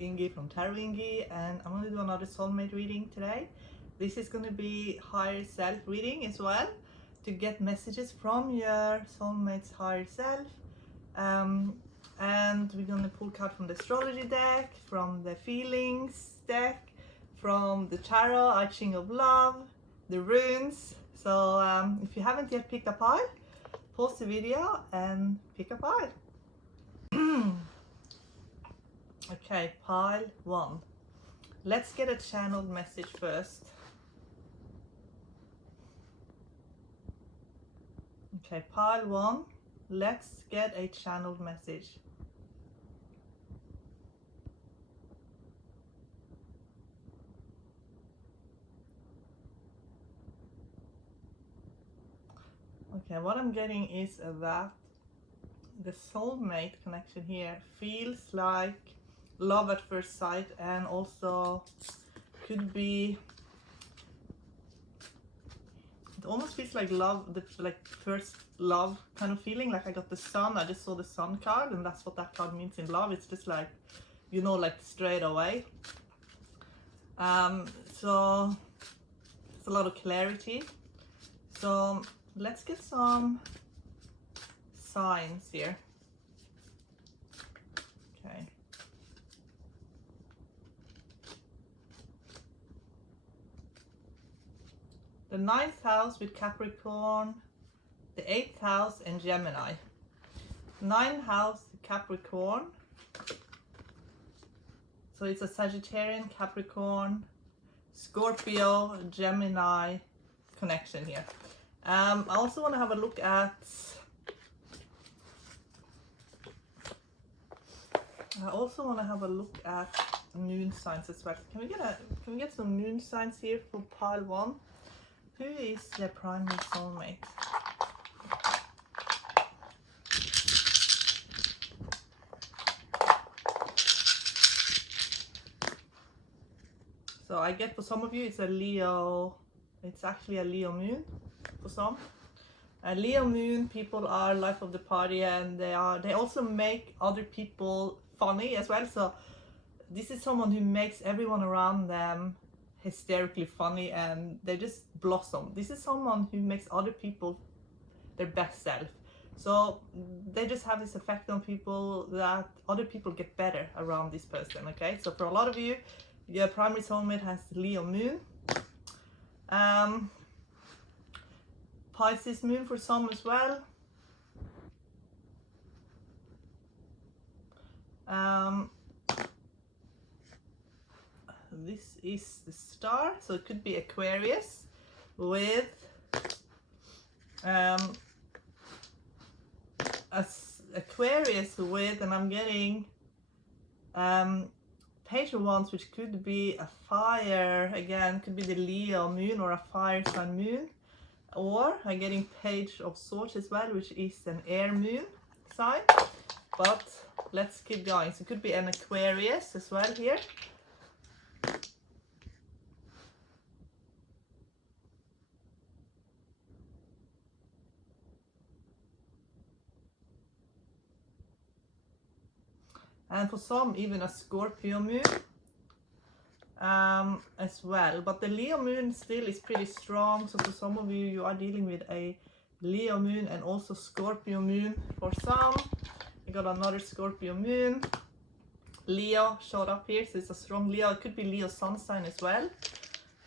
Ingi from Tarot Ingi, and I'm going to do another soulmate reading today. This is going to be higher self reading as well, to get messages from your soulmate's higher self. And we're going to pull cards from the astrology deck, from the feelings deck, from the tarot, Arching of Love, the runes. So if you haven't yet picked a pile, pause the video and pick a pile. Okay, pile 1. Let's get a channeled message first. Okay, pile 1. Let's get a channeled message. Okay, what I'm getting is that the soulmate connection here feels like love at first sight, and also could be, it almost feels like love, like first love kind of feeling. Like I got the sun, I just saw the sun card, and that's what that card means in love. It's just like, you know, like straight away. So it's a lot of clarity. So let's get some signs here. Okay. The 9th house with Capricorn, the 8th house and Gemini. 9th house Capricorn. So it's a Sagittarian, Capricorn, Scorpio, Gemini connection here. I also want to have a look at moon signs as well. Can we get some moon signs here for pile 1? Who is their primary soulmate? So I get for some of you it's a Leo. It's actually a Leo moon for some. A Leo moon people are life of the party, and they also make other people funny as well. So this is someone who makes everyone around them hysterically funny, and they just blossom. This is someone who makes other people their best self. So they just have this effect on people that other people get better around this person. Okay, so for a lot of you, your primary soulmate has Leo moon. Pisces moon for some as well. This is the star, so it could be Aquarius with Aquarius with, and I'm getting Page of Wands, which could be a fire, again, could be the Leo moon or a fire sign moon. Or I'm getting Page of Swords as well, which is an air moon sign. But let's keep going. So it could be an Aquarius as well here. And for some, even a Scorpio moon as well. But the Leo moon still is pretty strong. So for some of you, you are dealing with a Leo moon and also Scorpio moon. For some, you got another Scorpio moon. Leo showed up here, so it's a strong Leo. It could be Leo sun sign as well.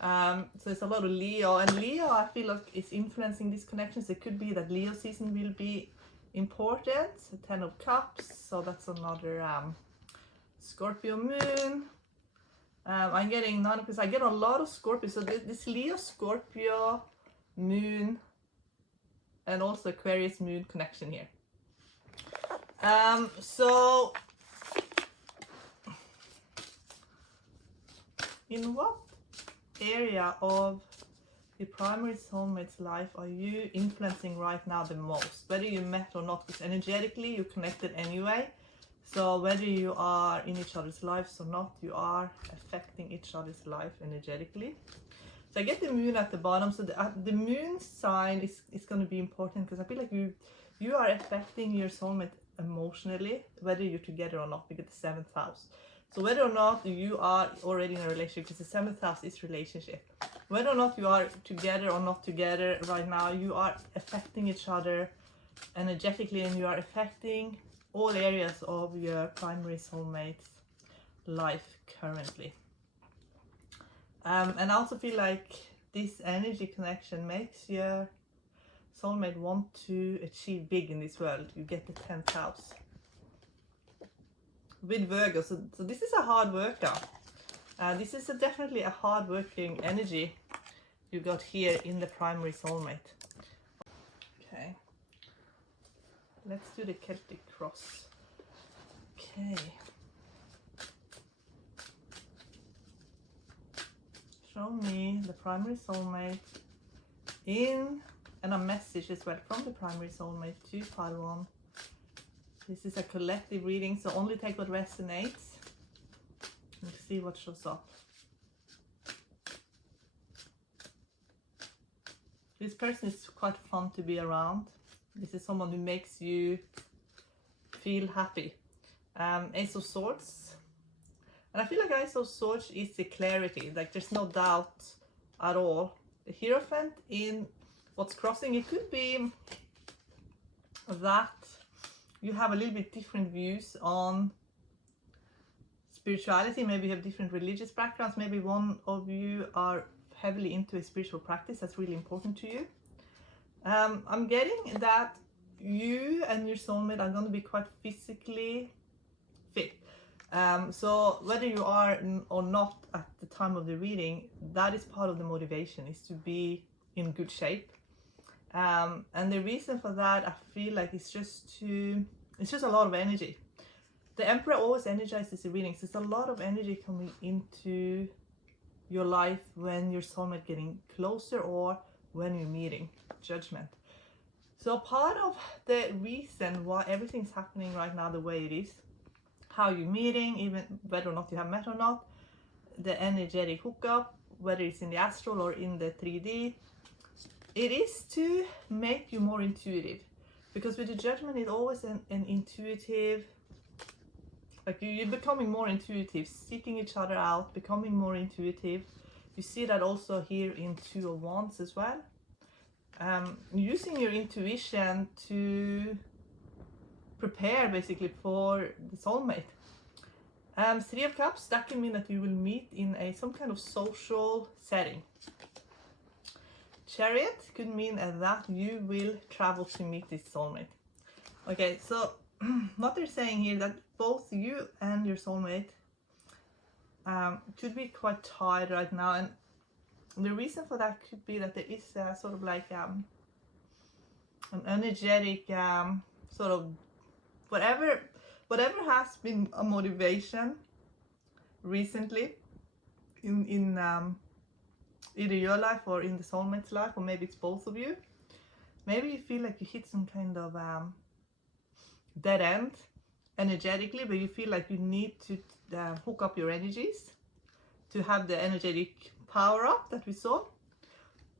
So it's a lot of Leo. And Leo, I feel like, is influencing these connections. It could be that Leo season will be important. 10 of Cups, so that's another Scorpio moon. I'm getting 9 because I get a lot of Scorpio, so this Leo Scorpio moon and also Aquarius moon connection here. So in what area of your primary soulmate's life are you influencing right now the most? Whether you met or not, because energetically you're connected anyway. So whether you are in each other's lives or not, you are affecting each other's life energetically. So I get the moon at the bottom. So the moon sign is going to be important, because I feel like you are affecting your soulmate emotionally, whether you're together or not. We get the 7th house. So whether or not you are already in a relationship, because the 7th house is relationship, whether or not you are together or not together right now, you are affecting each other energetically, and you are affecting all areas of your primary soulmate's life currently. And I also feel like this energy connection makes your soulmate want to achieve big in this world. You get the 10th house with Virgo, so this is a hard worker. This is definitely a hard working energy you got here in the primary soulmate. Okay, let's do the Celtic cross. Okay, show me the primary soulmate and a message as well from the primary soulmate to pile 1. This is a collective reading, so only take what resonates and see what shows up. This person is quite fun to be around. This is someone who makes you feel happy. Ace of Swords. And I feel like Ace of Swords is the clarity, like there's no doubt at all. The Hierophant in what's crossing, it could be that you have a little bit different views on spirituality. Maybe you have different religious backgrounds. Maybe one of you are heavily into a spiritual practice that's really important to you. I'm getting that you and your soulmate are going to be quite physically fit. So whether you are or not at the time of the reading, that is part of the motivation, is to be in good shape. And the reason for that, I feel like it's just a lot of energy. The Emperor always energizes the readings. There's a lot of energy coming into your life when your soulmate getting closer or when you're meeting. Judgment. So part of the reason why everything's happening right now the way it is, how you're meeting, even whether or not you have met or not, the energetic hookup, whether it's in the astral or in the 3D, it is to make you more intuitive. Because with the Judgment, it's always an intuitive, like you're becoming more intuitive, seeking each other out, becoming more intuitive. You see that also here in 2 of Wands as well. Using your intuition to prepare basically for the soulmate. 3 of Cups, that can mean that you will meet in some kind of social setting. Chariot could mean that you will travel to meet this soulmate. Okay, so what they're saying here, that both you and your soulmate could be quite tired right now, and the reason for that could be that there is sort of like an energetic sort of whatever has been a motivation recently in either your life or in the soulmate's life, or maybe it's both of you. Maybe you feel like you hit some kind of dead end energetically, but you feel like you need to hook up your energies to have the energetic power up that we saw,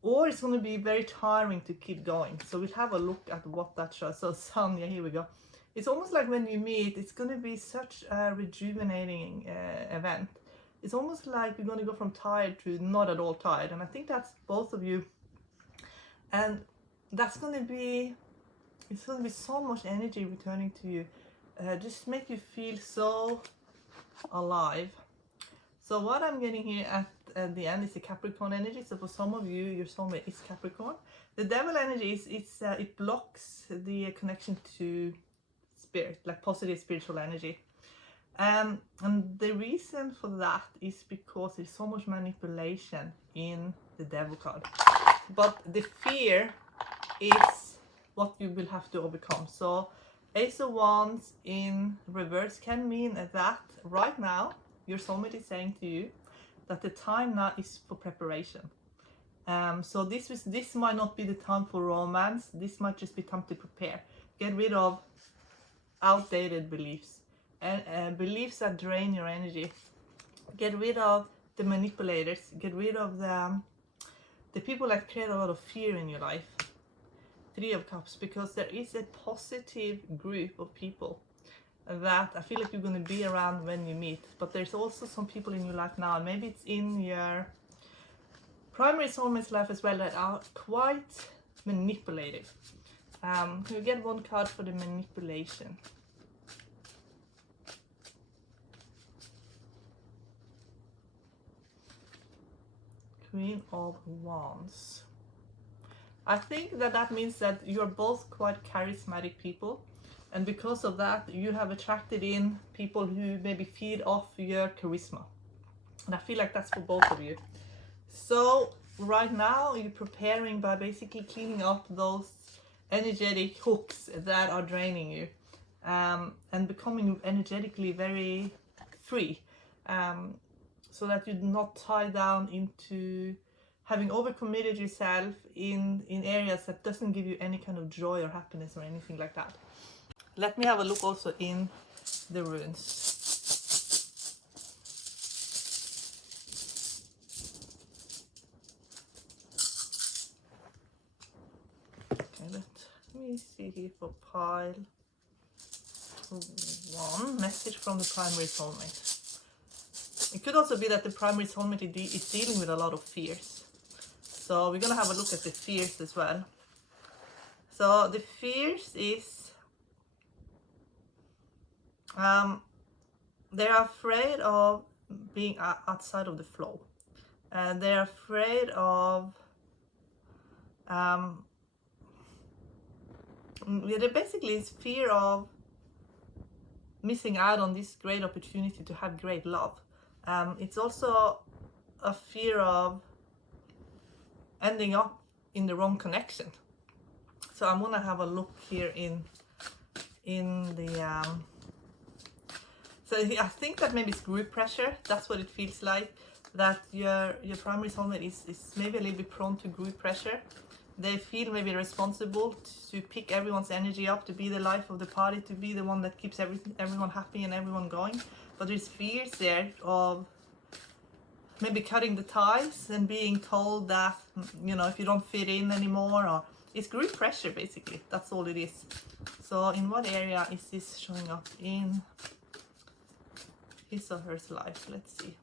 or it's going to be very tiring to keep going. So we'll have a look at what that shows. So Sun, yeah, here we go. It's almost like when you meet, it's going to be such a rejuvenating event. It's almost like you're going to go from tired to not at all tired, and I think that's both of you. And that's going to be, it's going to be so much energy returning to you, just make you feel so alive. So what I'm getting here at the end is the Capricorn energy. So for some of you, your soulmate is Capricorn. The Devil energy is it blocks the connection to spirit, like positive spiritual energy. And the reason for that is because there's so much manipulation in the Devil card. But the fear is what you will have to overcome. So Ace of Wands in reverse can mean that right now your soulmate is saying to you that the time now is for preparation. So this might not be the time for romance. This might just be time to prepare. Get rid of outdated beliefs and beliefs that drain your energy. Get rid of the manipulators. Get rid of the people that create a lot of fear in your life. 3 of Cups, because there is a positive group of people that I feel like you're going to be around when you meet. But there's also some people in your life now, and maybe it's in your primary soulmate's life as well, that are quite manipulative. Can you get one card for the manipulation? Queen of Wands. I think that means that you're both quite charismatic people, and because of that you have attracted in people who maybe feed off your charisma, and I feel like that's for both of you. So right now you're preparing by basically cleaning up those energetic hooks that are draining you, and becoming energetically very free, so that you're not tied down into having overcommitted yourself in areas that doesn't give you any kind of joy or happiness or anything like that. Let me have a look also in the runes. Okay, let me see here for pile 1, message from the primary soulmate. It could also be that the primary soulmate is dealing with a lot of fears. So we're going to have a look at the fears as well. So the fears is, they're afraid of being outside of the flow. And they're afraid of, there basically is fear of missing out on this great opportunity to have great love. It's also a fear of ending up in the wrong connection. So I'm gonna have a look here in the so I think that maybe it's group pressure. That's what it feels like, that your primary soulmate is maybe a little bit prone to group pressure. They feel maybe responsible to pick everyone's energy up, to be the life of the party, to be the one that keeps everyone happy and everyone going. But there's fears there of maybe cutting the ties and being told that, you know, if you don't fit in anymore, or it's group pressure basically. That's all it is. So in what area is this showing up in his or her life? Let's see.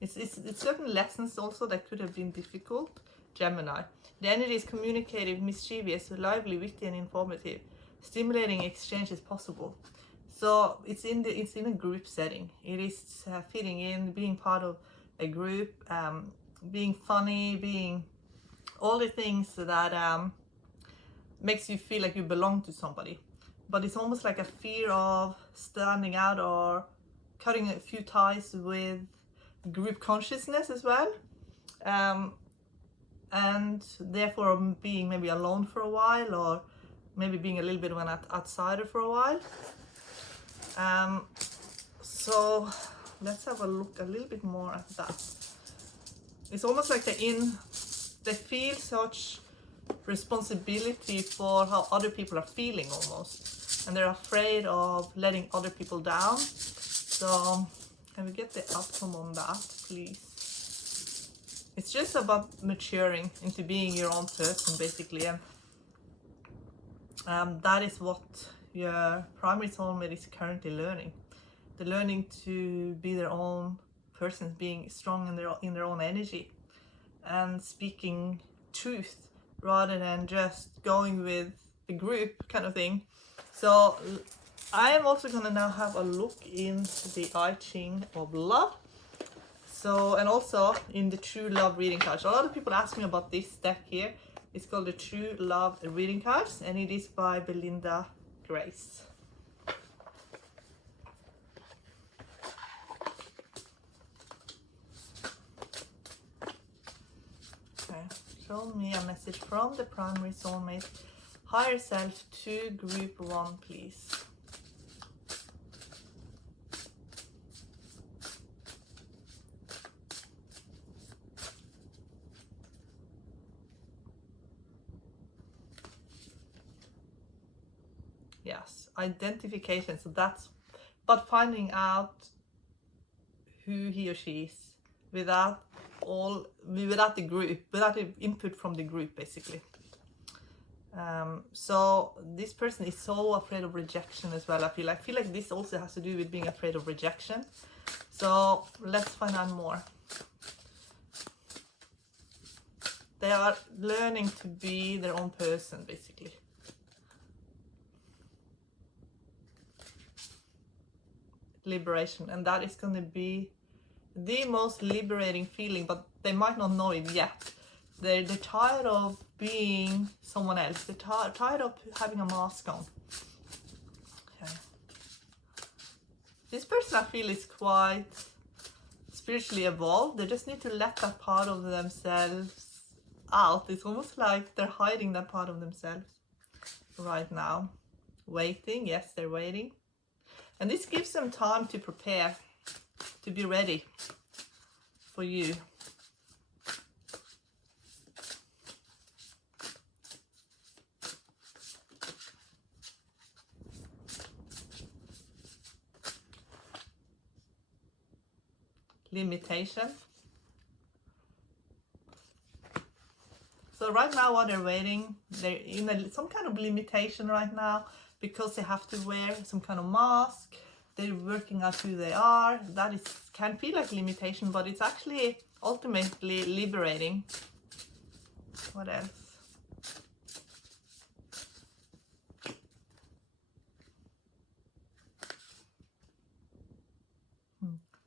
It's certain lessons also that could have been difficult. Gemini. The energy is communicative, mischievous, lively, witty and informative. Stimulating exchange is possible. So it's in a group setting. It is fitting in, being part of a group, being funny, being all the things that makes you feel like you belong to somebody. But it's almost like a fear of standing out or cutting a few ties with group consciousness as well, and therefore being maybe alone for a while, or maybe being a little bit of an outsider for a while. So let's have a look a little bit more at that. It's almost like they feel such responsibility for how other people are feeling almost, and they're afraid of letting other people down. So can we get the outcome on that, please? It's just about maturing into being your own person, basically, and that is what your primary soulmate is currently learning. They're learning to be their own person, being strong in their own energy, and speaking truth rather than just going with the group kind of thing. So I am also gonna now have a look in the I Ching of Love. So, and also in the True Love reading cards. A lot of people ask me about this deck here. It's called the True Love reading cards, and it is by Belinda Grace. Okay, show me a message from the primary soulmate, higher self to group 1, please. Yes, identification. So that's but finding out who he or she is without the group, without the input from the group, basically. So this person is so afraid of rejection as well. I feel like this also has to do with being afraid of rejection. So let's find out more. They are learning to be their own person, basically. Liberation, and that is going to be the most liberating feeling, but they might not know it yet. They're tired of being someone else. They're tired of having a mask on. Okay. This person, I feel, is quite spiritually evolved. They just need to let that part of themselves out. It's almost like they're hiding that part of themselves right now. Waiting. Yes, they're waiting. And this gives them time to prepare, to be ready for you. Limitation. So right now while they're waiting, they're in some kind of limitation right now because they have to wear some kind of mask. They're working out who they are. That can feel like limitation, but it's actually ultimately liberating. What else?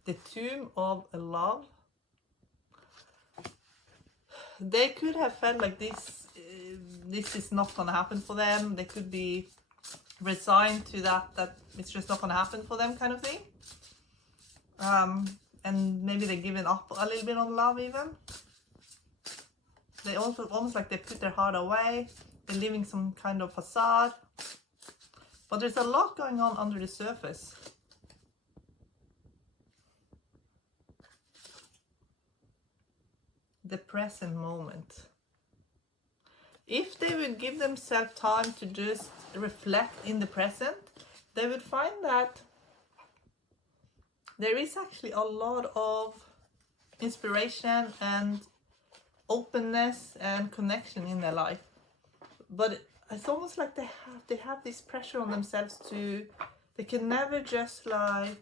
The Tomb of Love. They could have felt like this is not going to happen for them. They could be resigned to that it's just not going to happen for them, kind of thing. And maybe they're giving up a little bit on love even. They also almost like they put their heart away. They're living some kind of facade. But there's a lot going on under the surface. The present moment. If they would give themselves time to just reflect in the present, they would find that there is actually a lot of inspiration and openness and connection in their life. But it's almost like they have this pressure on themselves to, they can never just like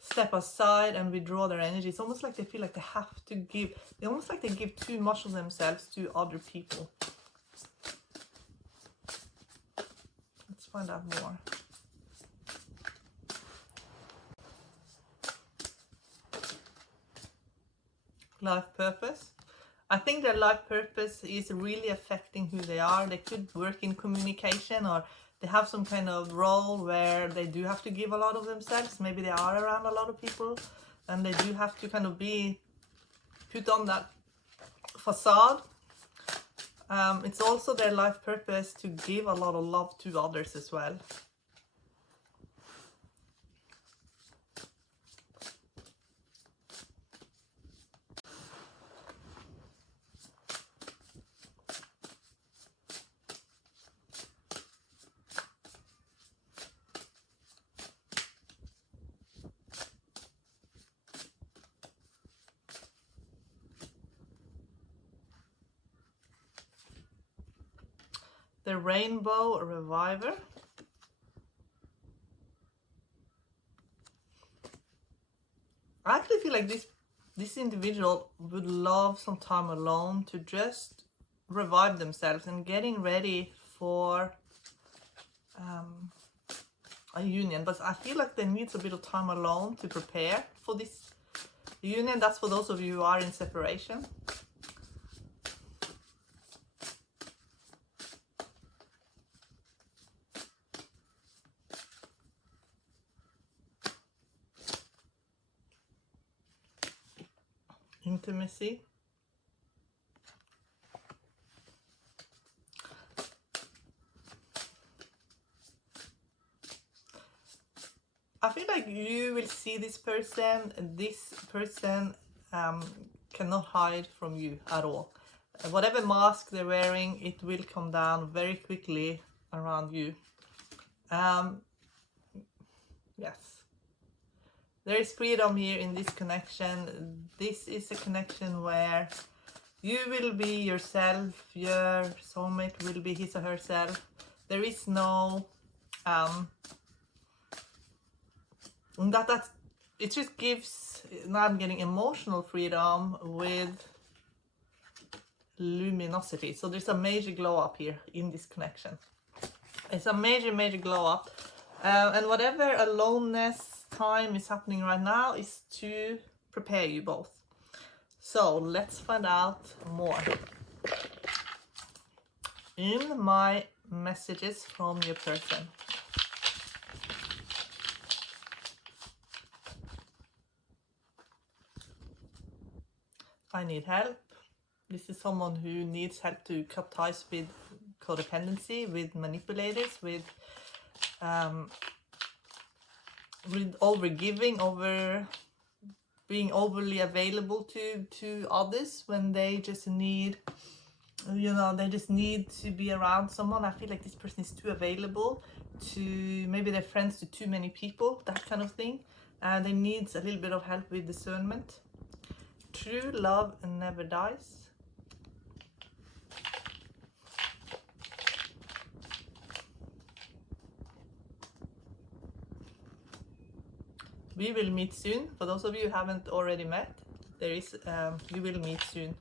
step aside and withdraw their energy. It's almost like they feel like they have to give, almost like they give too much of themselves to other people. Let's find out more. Life purpose. I think their life purpose is really affecting who they are. They could work in communication, or they have some kind of role where they do have to give a lot of themselves. Maybe they are around a lot of people and they do have to kind of put on that facade. It's also their life purpose to give a lot of love to others as well. The Rainbow Reviver. I actually feel like this individual would love some time alone to just revive themselves and getting ready for a union. But I feel like they need a bit of time alone to prepare for this union. That's for those of you who are in separation. Intimacy. I feel like you will see this person. This person cannot hide from you at all. Whatever mask they're wearing, it will come down very quickly around you. Yes. There is freedom here in this connection. This is a connection where You will be yourself, your soulmate will be his or herself. There is no it just gives, now I'm getting emotional freedom with luminosity. So there's a major glow up here in this connection. It's a major glow up. And whatever aloneness time is happening right now is to prepare you both. So let's find out more. In my messages from your person. I need help. This is someone who needs help to cut ties with codependency, with manipulators, with overgiving, over being overly available to others when they just need, you know, they just need to be around someone. I feel like this person is too available to, maybe they're friends to too many people, that kind of thing. They need a little bit of help with discernment. True love never dies. We will meet soon. For those of you who haven't already met, there is you will meet soon.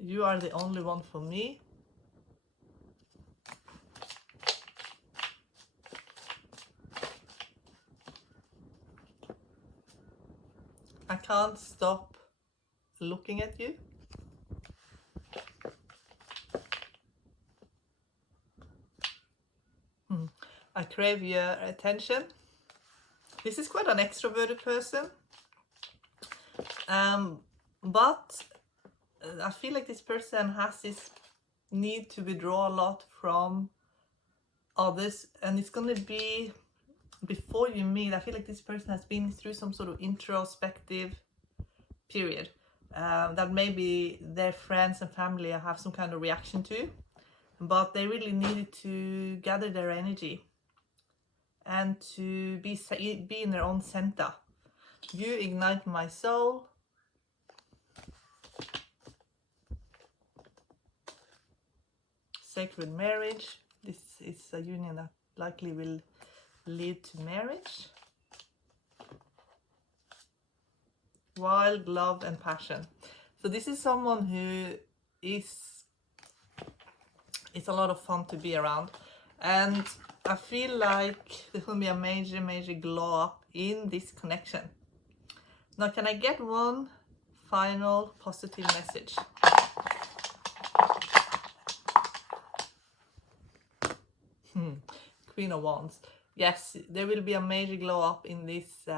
You are the only one for me. I can't stop looking at you. I crave your attention. This is quite an extroverted person. But I feel like this person has this need to withdraw a lot from others, and it's going to be before you meet. I feel like this person has been through some sort of introspective period that maybe their friends and family have some kind of reaction to, but they really needed to gather their energy and to be in their own center. You ignite my soul. Sacred marriage. This is a union that likely will lead to marriage. Wild love and passion. So this is someone who is, it's a lot of fun to be around, and I feel like there's going to be a major glow up in this connection. Now, can I get one final positive message? Queen of Wands. Yes, there will be a major glow up in this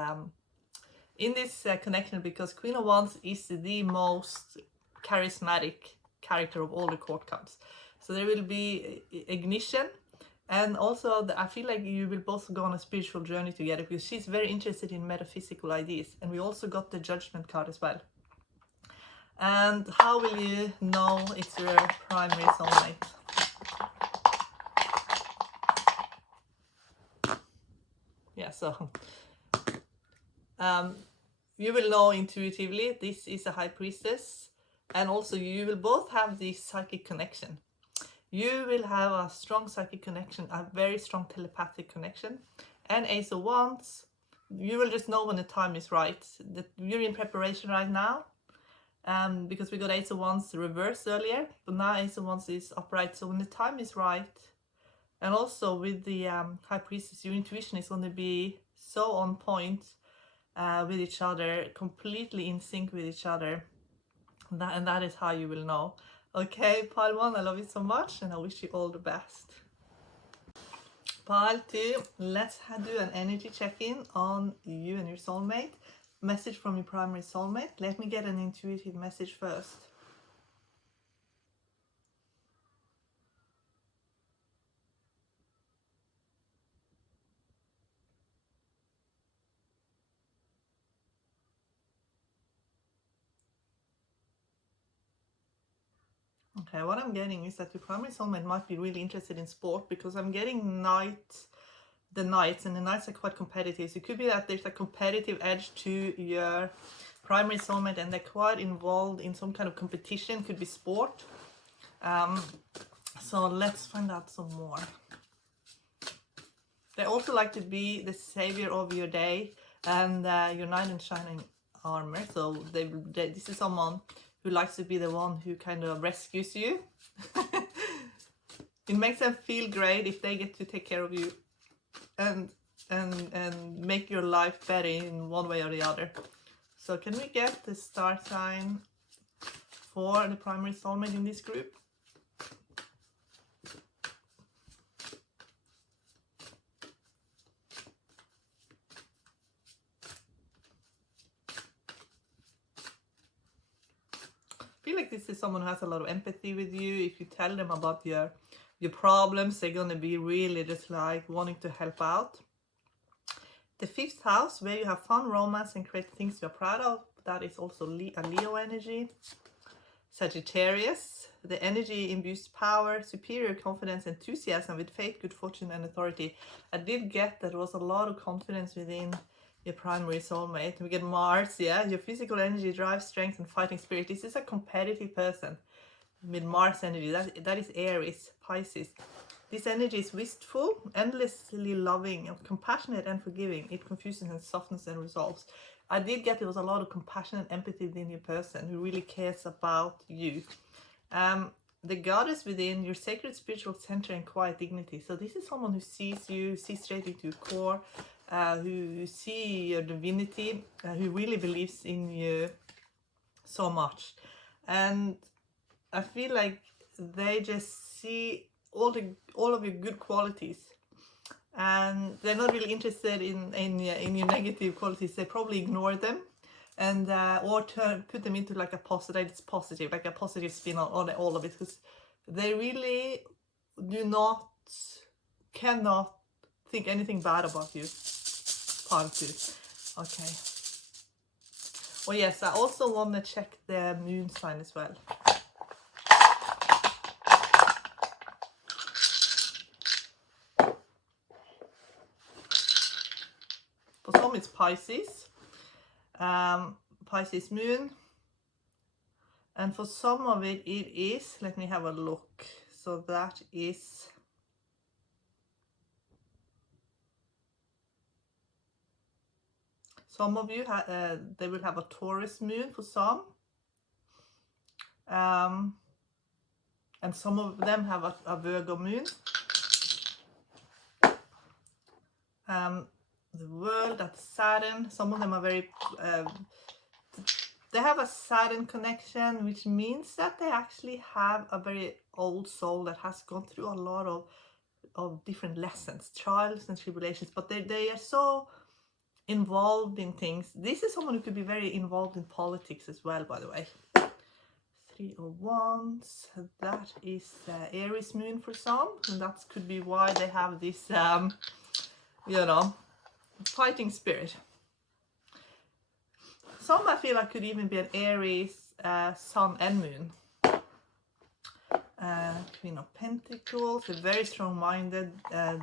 connection, because Queen of Wands is the most charismatic character of all the court cards. So there will be ignition, and also I feel like you will both go on a spiritual journey together, because she's very interested in metaphysical ideas, and we also got the Judgment card as well. And how will you know it's your primary soulmate? Yeah, so you will know intuitively this is a High Priestess, and also you will both have this psychic connection. You will have a strong psychic connection, a very strong telepathic connection. And Ace of Wands, you will just know when the time is right. That you're in preparation right now, because we got Ace of Wands reversed earlier, but now Ace of Wands is upright. So when the time is right, and also with the High Priestess, your intuition is going to be so on point with each other, completely in sync with each other. And that is how you will know. Okay, Pile 1, I love you so much, and I wish you all the best. Pile 2, let's do an energy check-in on you and your soulmate. Message from your primary soulmate. Let me get an intuitive message first. Okay, what I'm getting is that your primary soulmate might be really interested in sport, because I'm getting Knight, the Knights, and the Knights are quite competitive. So it could be that there's a competitive edge to your primary soulmate, and they're quite involved in some kind of competition. Could be sport. So let's find out some more. They also like to be the savior of your day and your knight in shining armor. So this is someone who likes to be the one who kind of rescues you. It makes them feel great if they get to take care of you and make your life better in one way or the other. So can we get the star sign for the primary soulmate in this group? I feel like this is someone who has a lot of empathy with you. If you tell them about your problems, they're gonna be really just like wanting to help out. The 5th house, where you have fun, romance, and create things you're proud of, that is also a Leo energy. Sagittarius, the energy imbues power, superior confidence, enthusiasm with faith, good fortune, and authority. I did get that there was a lot of confidence within your primary soulmate. We get Mars, yeah, your physical energy, drive, strength, and fighting spirit. This is a competitive person with Mars energy. That is Aries, Pisces. This energy is wistful, endlessly loving, compassionate, and forgiving. It confuses and softens and resolves. I did get there was a lot of compassion and empathy within your person who really cares about you. The goddess within your sacred spiritual center and quiet dignity. So this is someone who sees you, sees straight into your core, who see your divinity, who really believes in you so much. And I feel like they just see all of your good qualities, and they're not really interested in your negative qualities. They probably ignore them, and or put them into like a positive, like a positive spin on all of it, because they really cannot think anything bad about you. Part 2. Okay. Oh yes, I also want to check the moon sign as well. For some it's Pisces, Pisces moon, and for some of it is, let me have a look, so that is some of you they will have a Taurus moon for some, and some of them have a Virgo moon. The world, that's Saturn. Some of them are very they have a Saturn connection, which means that they actually have a very old soul that has gone through a lot of different lessons, trials and tribulations, but they are so involved in things. This is someone who could be very involved in politics as well, by the way. 3 of Wands, that is Aries moon for some, and that could be why they have this you know, fighting spirit. Some I feel like could even be an Aries sun and moon. Queen of Pentacles, they're very strong-minded.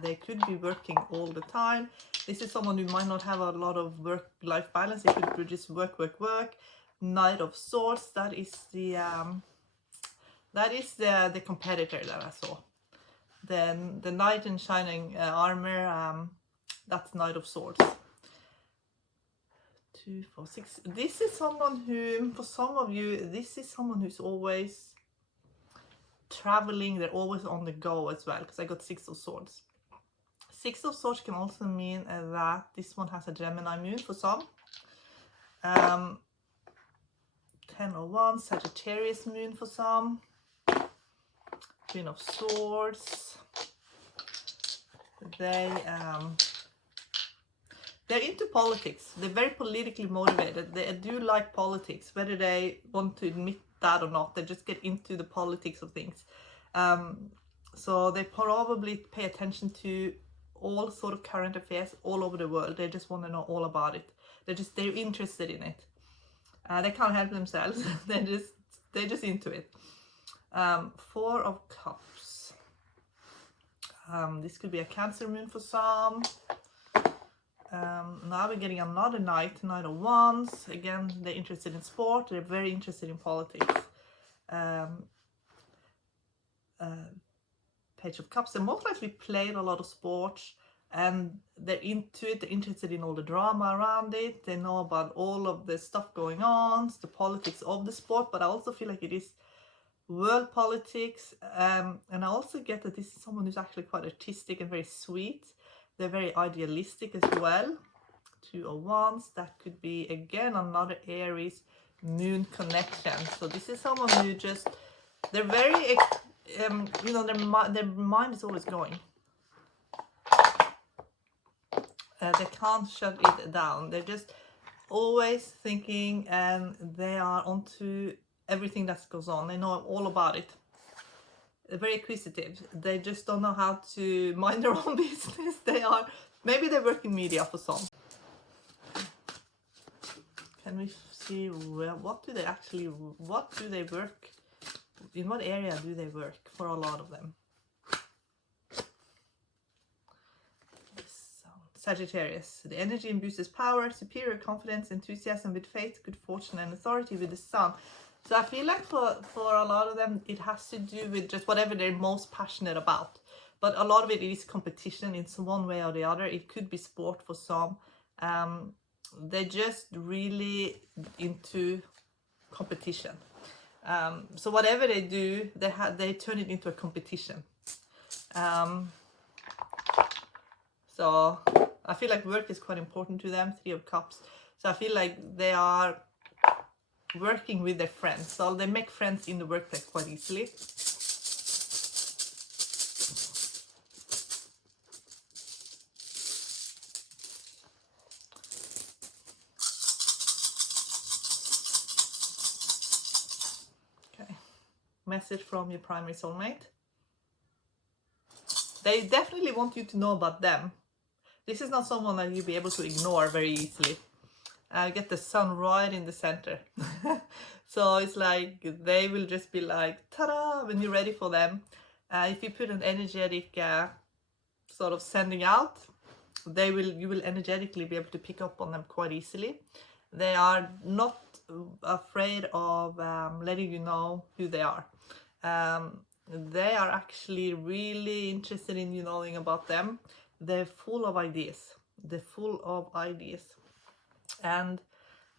They could be working all the time. This is someone who might not have a lot of work-life balance. They could just work. Knight of Swords, that is the competitor that I saw. Then the Knight in shining armor, that's Knight of Swords. 2, 4, 6. This is someone who, for some of you, this is someone who's always traveling. They're always on the go as well, because I got 6 of Swords. 6 of Swords can also mean that this one has a Gemini moon for some. 10 of Wands, Sagittarius moon for some. Queen of Swords. They're into politics. They're very politically motivated. They do like politics, whether they want to admit that or not. They just get into the politics of things. So they probably pay attention to all sort of current affairs all over the world. They just want to know all about it. They're interested in it. They can't help themselves. they're just into it. 4 of Cups. This could be a Cancer moon for some. Now we're getting another Knight of Wands. Again, they're interested in sport. They're very interested in politics. Page of Cups. They most likely played a lot of sports, and they're into it. They're interested in all the drama around it. They know about all of the stuff going on, the politics of the sport. But I also feel like it is world politics, and I also get that this is someone who's actually quite artistic and very sweet. They're very idealistic as well. 2 of Wands. That could be again another Aries moon connection. So this is someone who just, they're very you know, their mind is always going. They can't shut it down. They're just always thinking, and they are onto everything that goes on. They know all about it. They're very acquisitive. They just don't know how to mind their own business. Maybe they work in media for some. Can we see what do they work? In what area do they work for a lot of them? Sagittarius. The energy imbues power, superior confidence, enthusiasm with faith, good fortune and authority with the sun. So I feel like for a lot of them, it has to do with just whatever they're most passionate about. But a lot of it is competition in one way or the other. It could be sport for some. They're just really into competition. So whatever they do, they turn it into a competition. So I feel like work is quite important to them. 3 of Cups. So I feel like they are working with their friends. So they make friends in the workplace quite easily. Okay. Message from your primary soulmate. They definitely want you to know about them. This is not someone that you'll be able to ignore very easily. I get the sun right in the center. So it's like they will just be like, ta-da, when you're ready for them. If you put an energetic sort of sending out, you will energetically be able to pick up on them quite easily. They are not afraid of letting you know who they are. They are actually really interested in you knowing about them. They're full of ideas. And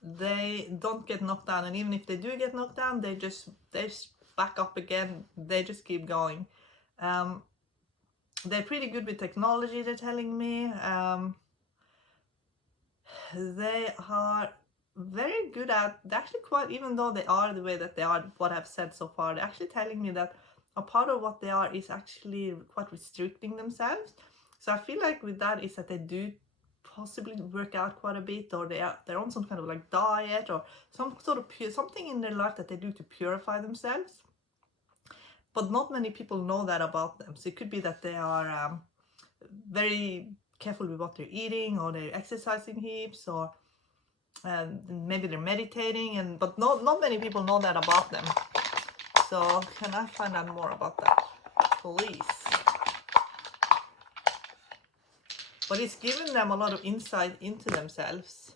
they don't get knocked down. And even if they do get knocked down, they just back up again. They just keep going. They're pretty good with technology, they're telling me. They are very good at, they're actually quite, even though they are the way that they are, what I've said so far, they're actually telling me that a part of what they are is actually quite restricting themselves. So I feel like with that is that they do possibly work out quite a bit, or they're on some kind of like diet, or some sort of something in their life that they do to purify themselves. But not many people know that about them. So it could be that they are very careful with what they're eating, or they're exercising heaps, or maybe they're meditating, but not many people know that about them. So can I find out more about that, please? But it's given them a lot of insight into themselves.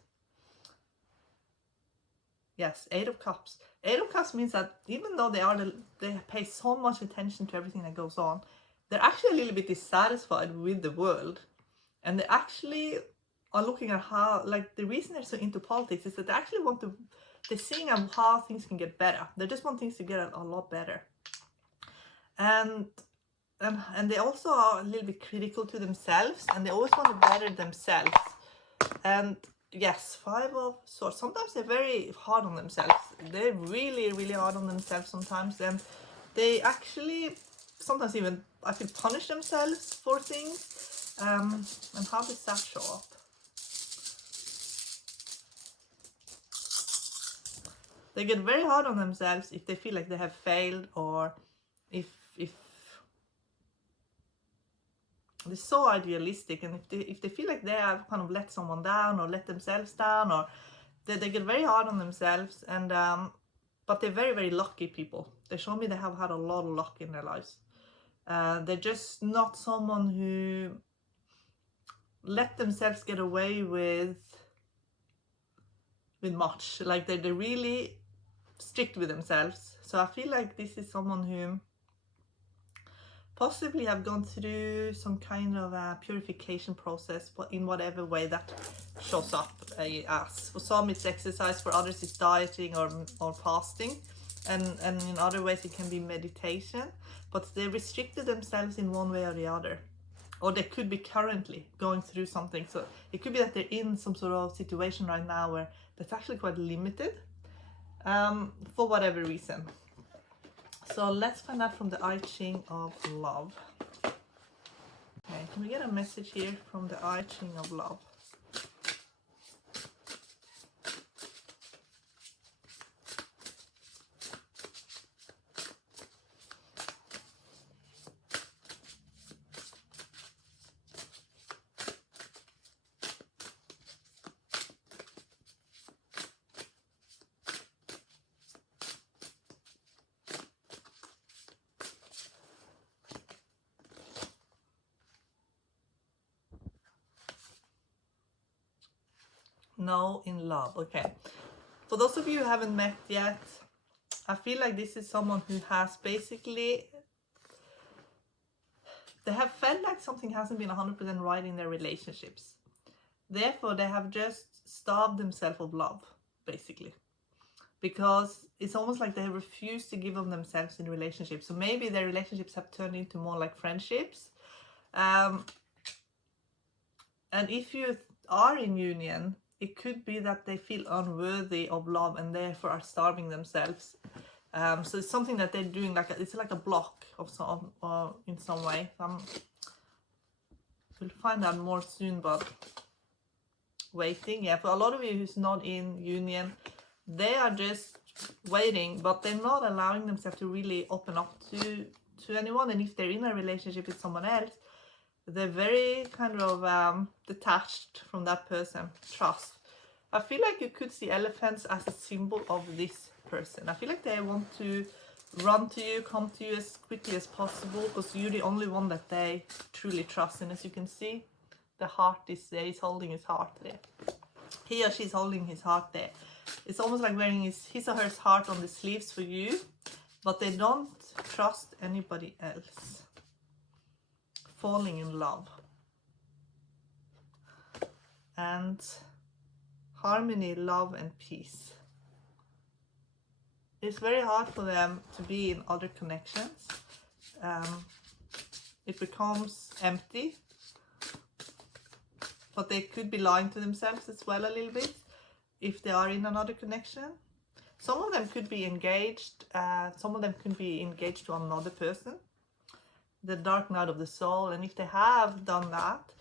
Yes, 8 of Cups. 8 of Cups means that even though they pay so much attention to everything that goes on, they're actually a little bit dissatisfied with the world. And they actually are looking at how, like, the reason they're so into politics is that they actually want to, they're seeing how things can get better. They just want things to get a lot better. And they also are a little bit critical to themselves, and they always want to better themselves. And yes, 5 of Swords. Sometimes they're very hard on themselves. They're really, really hard on themselves sometimes. And they actually sometimes even, I feel, punish themselves for things. And how does that show up? They get very hard on themselves if they feel like they have failed, or if they're so idealistic, and if they feel like they have kind of let someone down or let themselves down, or they get very hard on themselves. And but they're very, very lucky people. They show me they have had a lot of luck in their lives. They're just not someone who let themselves get away with much. Like they're really strict with themselves. So I feel like this is someone who possibly have gone through some kind of a purification process, but in whatever way that shows up as. For some it's exercise, for others it's dieting or fasting, and in other ways it can be meditation, but they restricted themselves in one way or the other. Or they could be currently going through something. So it could be that they're in some sort of situation right now where that's actually quite limited, for whatever reason. So let's find out from the I Ching of Love. Okay, can we get a message here from the I Ching of Love? No in love. Okay, for those of you who haven't met yet, I feel like this is someone who has basically, they have felt like something hasn't been 100% right in their relationships. Therefore, they have just starved themselves of love, basically. Because it's almost like they refuse to give of themselves in relationships. So maybe their relationships have turned into more like friendships. And if you are in union, it could be that they feel unworthy of love and therefore are starving themselves. So it's something that they're doing, like it's like a block of some, in some way. We'll find out more soon, but waiting. Yeah, for a lot of you who's not in union, they are just waiting, but they're not allowing themselves to really open up to anyone. And if they're in a relationship with someone else, they're very kind of detached from that person. Trust. I feel like you could see elephants as a symbol of this person. I feel like they want to run to you, come to you as quickly as possible, because you're the only one that they truly trust. And as you can see, the heart is there. He's holding his heart there. He or she's holding his heart there. It's almost like wearing his or her heart on the sleeves for you, but they don't trust anybody else. Falling in love. And harmony, love and peace. It's very hard for them to be in other connections. It becomes empty, but they could be lying to themselves as well a little bit if they are in another connection. Some of them could be engaged, some of them could be engaged to another person. The dark night of the soul, and if they have done that,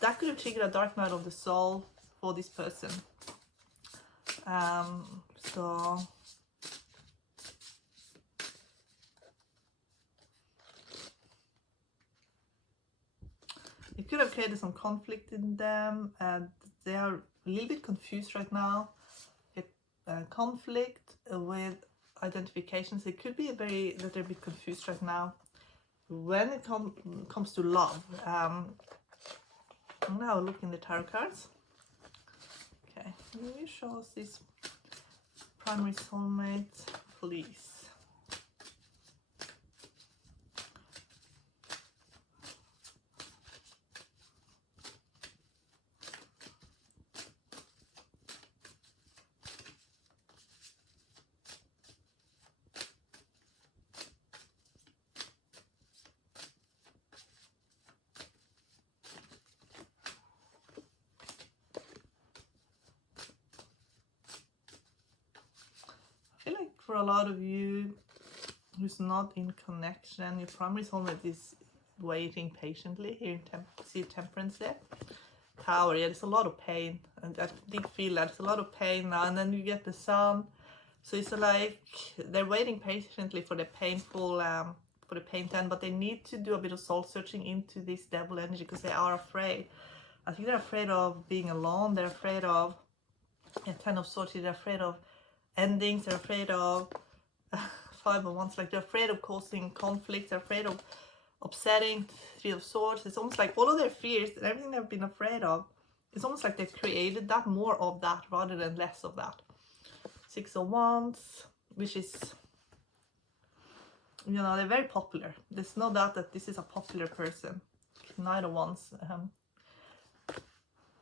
that could have triggered a dark night of the soul for this person. So it could have created some conflict in them, and they are a little bit confused right now. Conflict with identifications. It could be that they're a bit confused right now when it comes to love. I'm gonna have a look in the tarot cards. Okay, can you show us this primary soulmate, please? For a lot of you who's not in connection, your primary soulmate is waiting patiently. Here, see Temperance there, Tower. Yeah, there's a lot of pain, and I did feel that there's a lot of pain now. And then you get the Sun, so it's like they're waiting patiently for the painful, for the pain to end, but they need to do a bit of soul searching into this devil energy because they are afraid. I think they're afraid of being alone. They're afraid of Ten of Swords. They're afraid of endings. They're afraid of 5 of Wands. Like they're afraid of causing conflict. They're afraid upsetting. Three of Swords. It's almost like all of their fears and everything they've been afraid of, it's almost like they've created that, more of that rather than less of that. Six of Wands, which is, you know, they're very popular. There's no doubt that this is a popular person. Knight of Wands.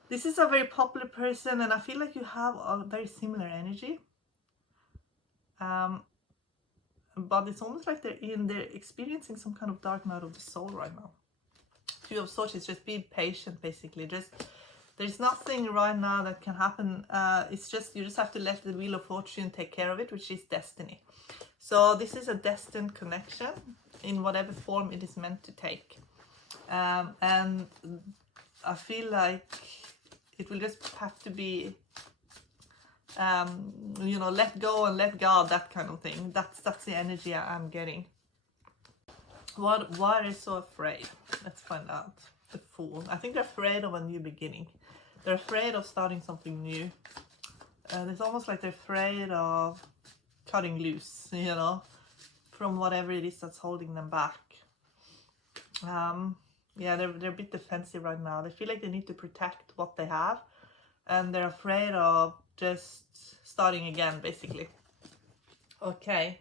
This is a very popular person, and I feel like you have a very similar energy. But it's almost like they're experiencing some kind of dark night of the soul right now. Two of Swords is just be patient, basically. Just there's nothing right now that can happen. It's just, you just have to let the Wheel of Fortune take care of it, which is destiny. So this is a destined connection in whatever form it is meant to take. And I feel like it will just have to be, you know, let go and let God, that kind of thing. That's the energy I'm getting. Why are they so afraid? Let's find out. The Fool. I think they're afraid of a new beginning. They're afraid of starting something new. It's almost like they're afraid of cutting loose, you know, from whatever it is that's holding them back. Yeah, they're a bit defensive right now. They feel like they need to protect what they have, and they're afraid of just starting again, basically. Okay.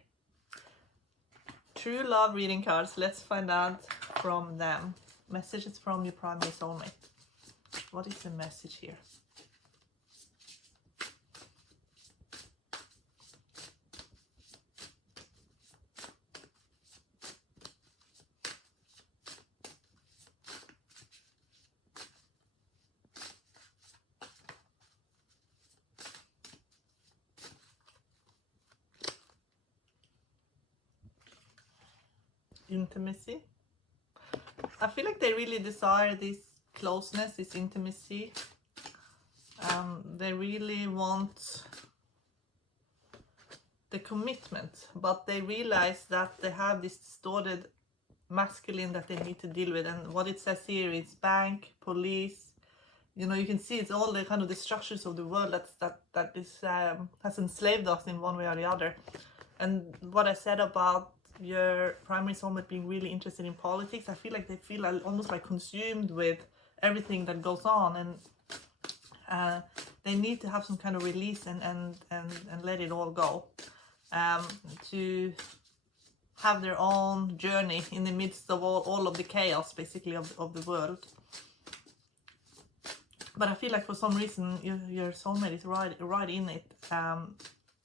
True love reading cards. Let's find out from them. Messages from your primary soulmate. What is the message here? Intimacy. I feel like they really desire this closeness, this intimacy. They really want the commitment, but they realize that they have this distorted masculine that they need to deal with. And what it says here is bank, police. You know, you can see it's all the kind of the structures of the world that has enslaved us in one way or the other. And what I said about your primary soulmate being really interested in politics, I feel like they feel almost like consumed with everything that goes on, and they need to have some kind of release and let it all go, to have their own journey in the midst of all of the chaos, basically, of the world. But I feel like for some reason your soulmate is right in it,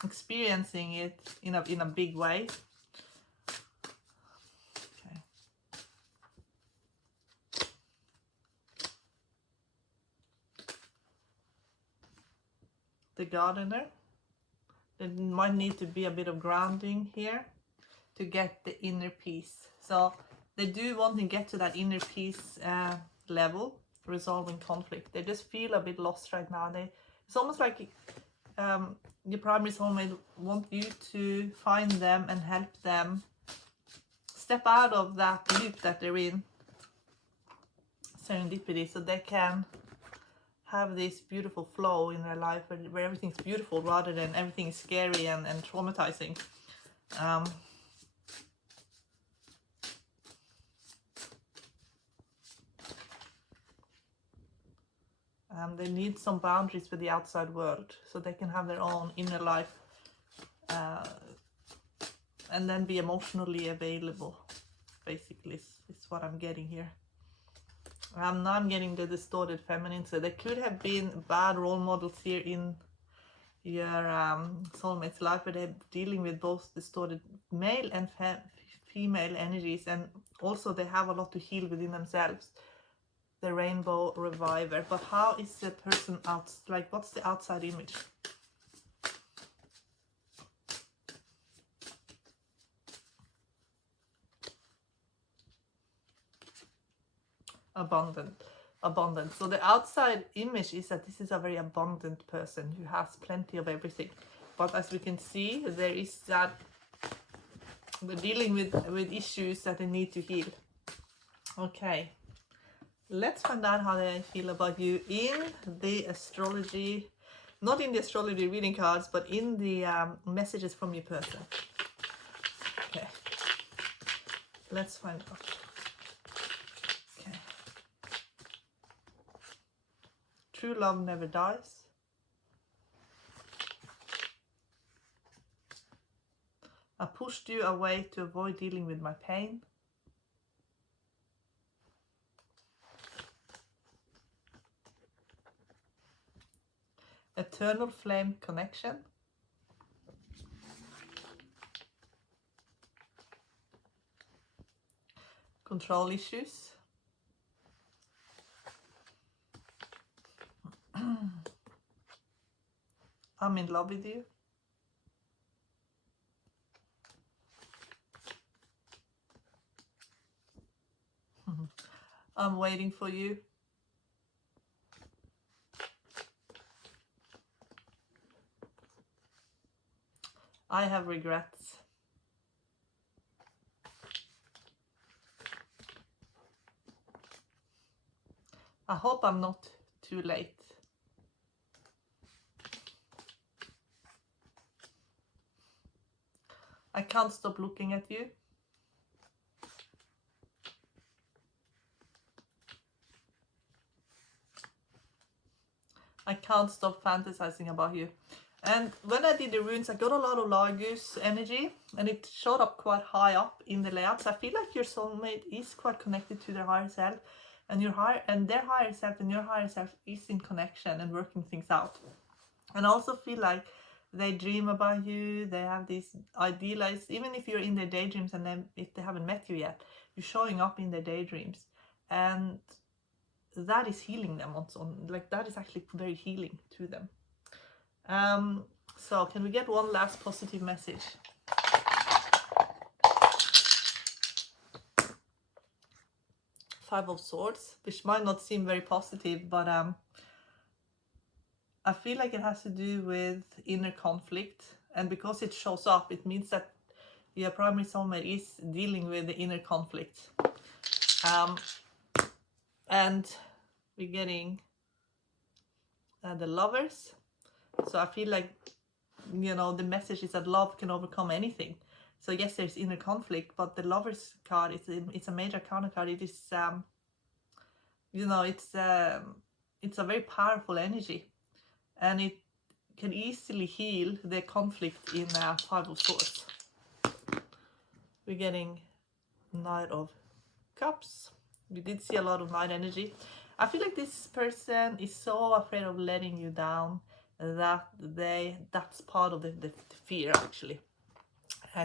experiencing it in a big way. The Gardener. There might need to be a bit of grounding here to get the inner peace. So they do want to get to that inner peace level, resolving conflict. They just feel a bit lost right now. It's almost like your primary soulmate want you to find them and help them step out of that loop that they're in, serendipity, so they can have this beautiful flow in their life where everything's beautiful rather than everything is scary and traumatizing. They need some boundaries with the outside world so they can have their own inner life, and then be emotionally available, basically, is what I'm getting here. Now I'm getting the distorted feminine, so there could have been bad role models here in your soulmate's life, where they're dealing with both distorted male and female energies, and also they have a lot to heal within themselves. The Rainbow Reviver. But how is the person out? Like, what's the outside image? Abundant. So the outside image is that this is a very abundant person who has plenty of everything. But as we can see, there is that they're dealing with issues that they need to heal. Okay, let's find out how they feel about you in the astrology, not in the astrology reading cards, but in the messages from your person. Okay, let's find out. true love never dies. I pushed you away to avoid dealing with my pain. Eternal flame connection. Control issues. I'm in love with you. I'm waiting for you. I have regrets. I hope I'm not too late. I can't stop looking at you. I can't stop fantasizing about you. And when I did the runes, I got a lot of Lagus energy, and it showed up quite high up in the layouts. I feel like your soulmate is quite connected to their higher self, and their higher self and your higher self is in connection and working things out. And I also feel like they dream about you. They have this idealized, even if you're in their daydreams and then if they haven't met you yet, you're showing up in their daydreams, and that is healing them also. Like, that is actually very healing to them. So can we get one last positive message? Five of Swords, which might not seem very positive, but I feel like it has to do with inner conflict, and because it shows up, it means that your primary soulmate is dealing with the inner conflict. And we're getting the Lovers. So I feel like, you know, the message is that love can overcome anything. So yes, there's inner conflict, but the Lovers card, it's a major counter card. It is, you know, it's a very powerful energy, and it can easily heal the conflict in Five of Swords. We're getting Knight of Cups. We did see a lot of Knight energy. I feel like this person is so afraid of letting you down that that's part of the fear, actually.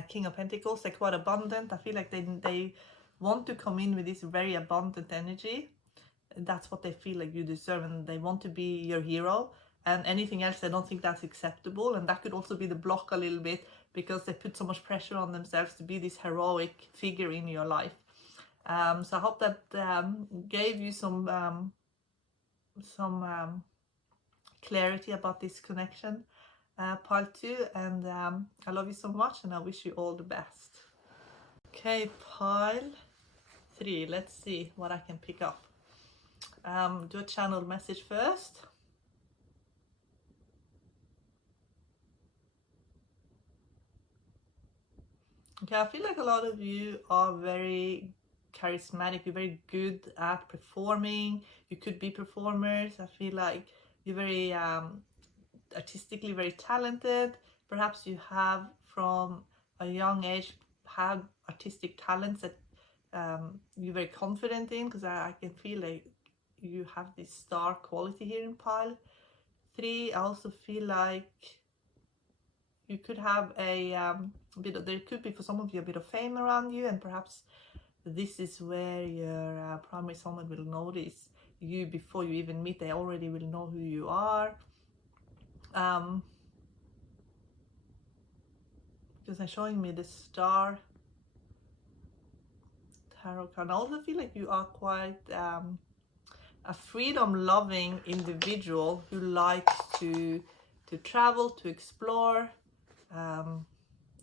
King of Pentacles, they're quite abundant. I feel like they want to come in with this very abundant energy. That's what they feel like you deserve, and they want to be your hero, and anything else, they don't think that's acceptable. And that could also be the block a little bit, because they put so much pressure on themselves to be this heroic figure in your life. So I hope that gave you some clarity about this connection, pile 2, and I love you so much, and I wish you all the best. Okay, pile 3, let's see what I can pick up. Do a channel message first. Okay, I feel like a lot of you are very charismatic. You're very good at performing. You could be performers. I feel like you're very artistically very talented. Perhaps you have from a young age had artistic talents that you're very confident in, because I can feel like you have this star quality here in pile 3. I also feel like you could have a bit of, there could be for some of you a bit of fame around you, and perhaps this is where your primary soulmate will notice you before you even meet. They already will know who you are. Because they're showing me the Star tarot card. I also feel like you are quite a freedom-loving individual who likes to travel, to explore.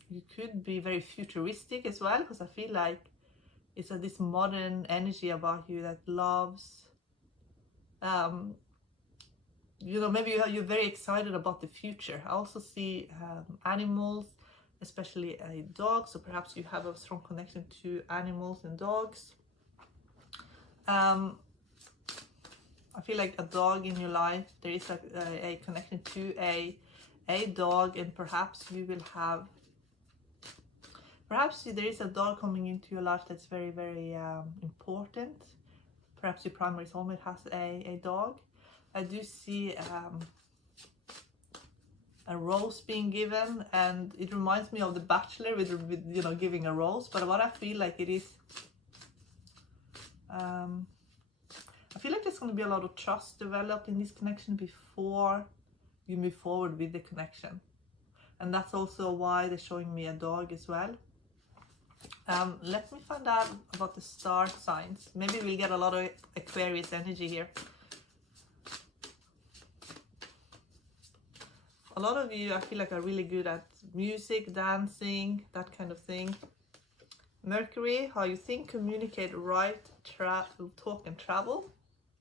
You could be very futuristic as well, because I feel like it's this modern energy about you that loves, you know, maybe you're very excited about the future. I also see animals, especially a dog, so perhaps you have a strong connection to animals and dogs. I I feel like a dog in your life. There is a connection to a dog, and perhaps you will have, perhaps there is a dog coming into your life that's very, very important. Perhaps your primary soulmate has a dog. I do see a rose being given, and it reminds me of The Bachelor with you know, giving a rose. But what I feel like it is, I feel like there's going to be a lot of trust developed in this connection before you move forward with the connection. And that's also why they're showing me a dog as well. Let me find out about the star signs. Maybe we'll get a lot of Aquarius energy here. A lot of you, I feel like, are really good at music, dancing, that kind of thing. Mercury, how you think, communicate, write, talk and travel.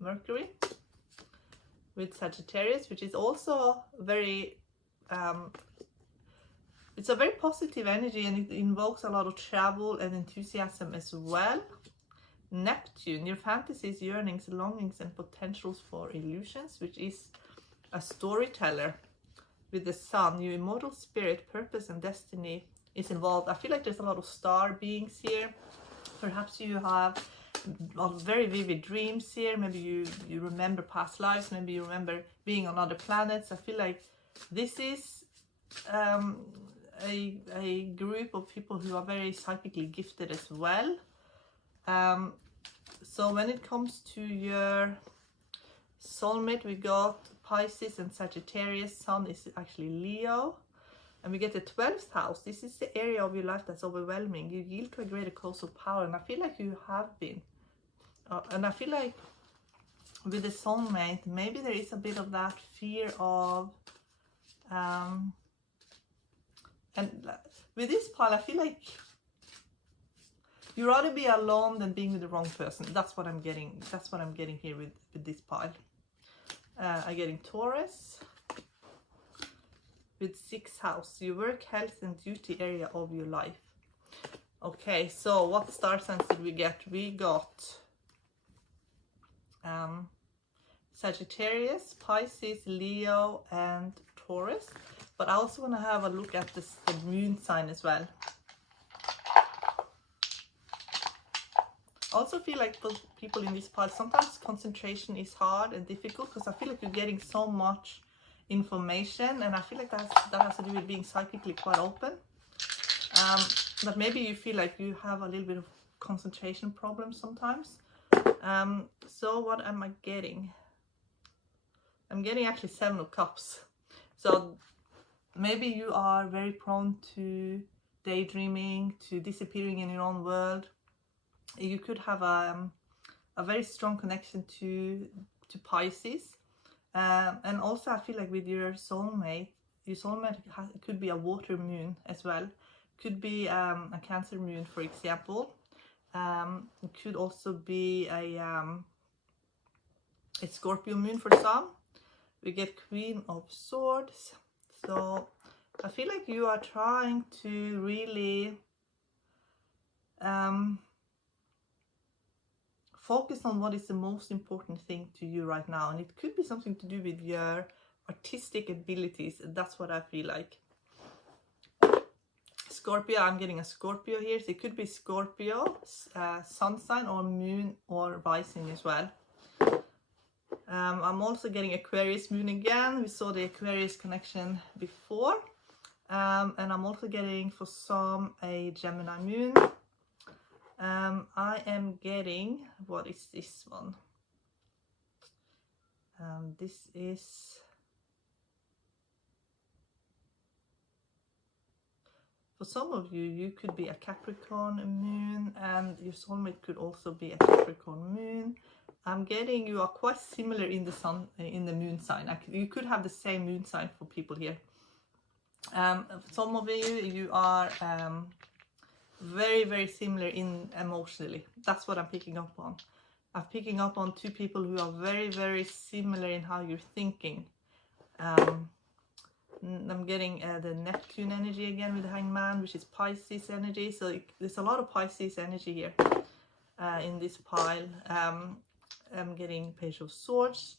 Mercury. With Sagittarius, which is also very, it's a very positive energy, and it invokes a lot of travel and enthusiasm as well. Neptune, your fantasies, yearnings, longings and potentials for illusions, which is a storyteller. With the Sun, your immortal spirit, purpose and destiny is involved. I feel like there's a lot of star beings here. Perhaps you have very vivid dreams here. Maybe you remember past lives. Maybe you remember being on other planets. I feel like this is a group of people who are very psychically gifted as well. So when it comes to your soulmate, we got Pisces and Sagittarius. Sun is actually Leo. And we get the 12th house. This is the area of your life that's overwhelming. You yield to a greater cause of power. And I feel like you have been. And I feel like with the soulmate, maybe there is a bit of that fear of... and with this pile, I feel like you'd rather be alone than being with the wrong person. That's what I'm getting. That's what I'm getting here with this pile. I'm getting Taurus with 6th house, your work, health and duty area of your life. Okay, so what star signs did we get? We got Sagittarius, Pisces, Leo and Taurus. But I also want to have a look at the moon sign as well. I also feel like people in this part, sometimes concentration is hard and difficult, because I feel like you're getting so much information, and I feel like that has to do with being psychically quite open. But maybe you feel like you have a little bit of concentration problems sometimes. So what am I getting? I'm getting actually 7 of Cups. So maybe you are very prone to daydreaming, to disappearing in your own world. You could have a very strong connection to Pisces. And also I feel like with your soulmate could be a water moon as well. Could be a Cancer moon, for example. It could also be a Scorpio moon for some. We get Queen of Swords. So I feel like you are trying to really focus on what is the most important thing to you right now. And it could be something to do with your artistic abilities. That's what I feel like. Scorpio, I'm getting a Scorpio here. So it could be Scorpio, sun sign or moon or rising as well. I'm also getting Aquarius moon again. We saw the Aquarius connection before. And I'm also getting, for some, a Gemini moon. I am getting, what is this one? This is, for some of you, you could be a Capricorn moon, and your soulmate could also be a Capricorn moon. I'm getting you are quite similar in the sun, in the moon sign. You could have the same moon sign for people here. Some of you are very, very similar in emotionally. That's what I'm picking up on. I'm picking up on 2 people who are very, very similar in how you're thinking. I'm getting the Neptune energy again with the Hangman, which is Pisces energy. So there's a lot of Pisces energy here in this pile. I'm getting Page of Swords.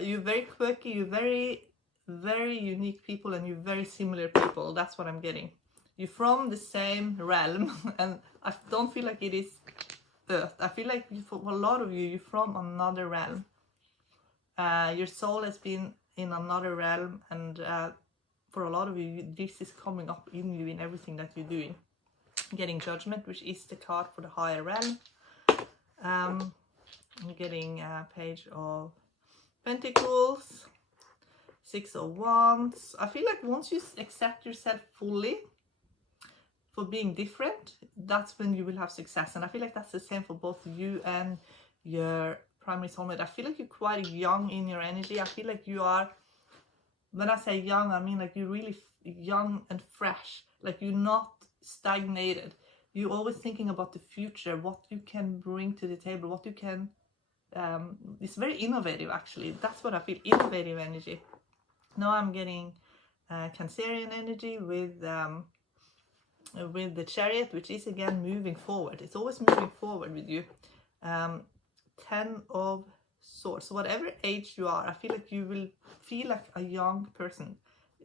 You're very quirky, you're very, very unique people, and you're very similar people. That's what I'm getting. You're from the same realm, and I don't feel like it is Earth. I feel like for a lot of you, you're from another realm. Your soul has been in another realm, and for a lot of you, this is coming up in you in everything that you're doing. Getting Judgment, which is the card for the higher realm. I'm getting a Page of Pentacles, Six of Wands. I feel like once you accept yourself fully for being different, that's when you will have success. And I feel like that's the same for both you and your primary soulmate. I feel like you're quite young in your energy. I feel like you are, when I say young, I mean like you're really young and fresh. Like you're not stagnated. You're always thinking about the future, what you can bring to the table, what you can, it's very innovative actually. That's what I feel, innovative energy. Now I'm getting Cancerian energy with the Chariot, which is again moving forward. It's always moving forward with you. 10 of Swords. So whatever age you are, I feel like you will feel like a young person.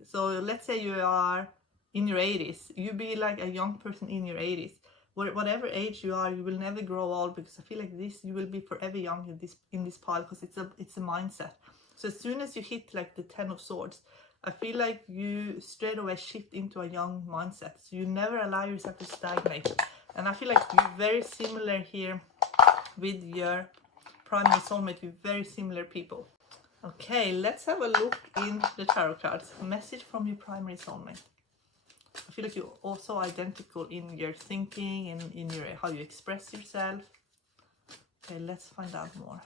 So let's say you are in your 80s, you be like a young person in your 80s. Whatever age you are, you will never grow old, because I feel like this, you will be forever young in this pile, because it's a mindset. So as soon as you hit like the 10 of Swords, I feel like you straight away shift into a young mindset. So you never allow yourself to stagnate. And I feel like you're very similar here with your primary soulmate. You're very similar people. Okay, let's have a look in the tarot cards. A message from your primary soulmate. I feel like you're also identical in your thinking and in your how you express yourself. Okay, let's find out more.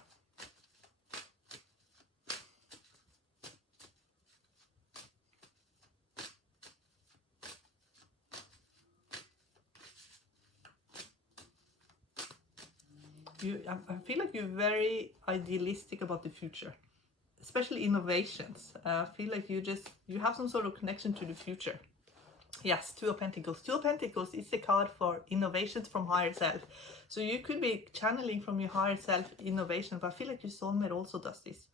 I feel like you're very idealistic about the future, especially innovations. I feel like you have some sort of connection to the future. Yes, Two of Pentacles. Two of Pentacles is a card for innovations from higher self. So you could be channeling from your higher self innovation, but I feel like your soulmate also does this.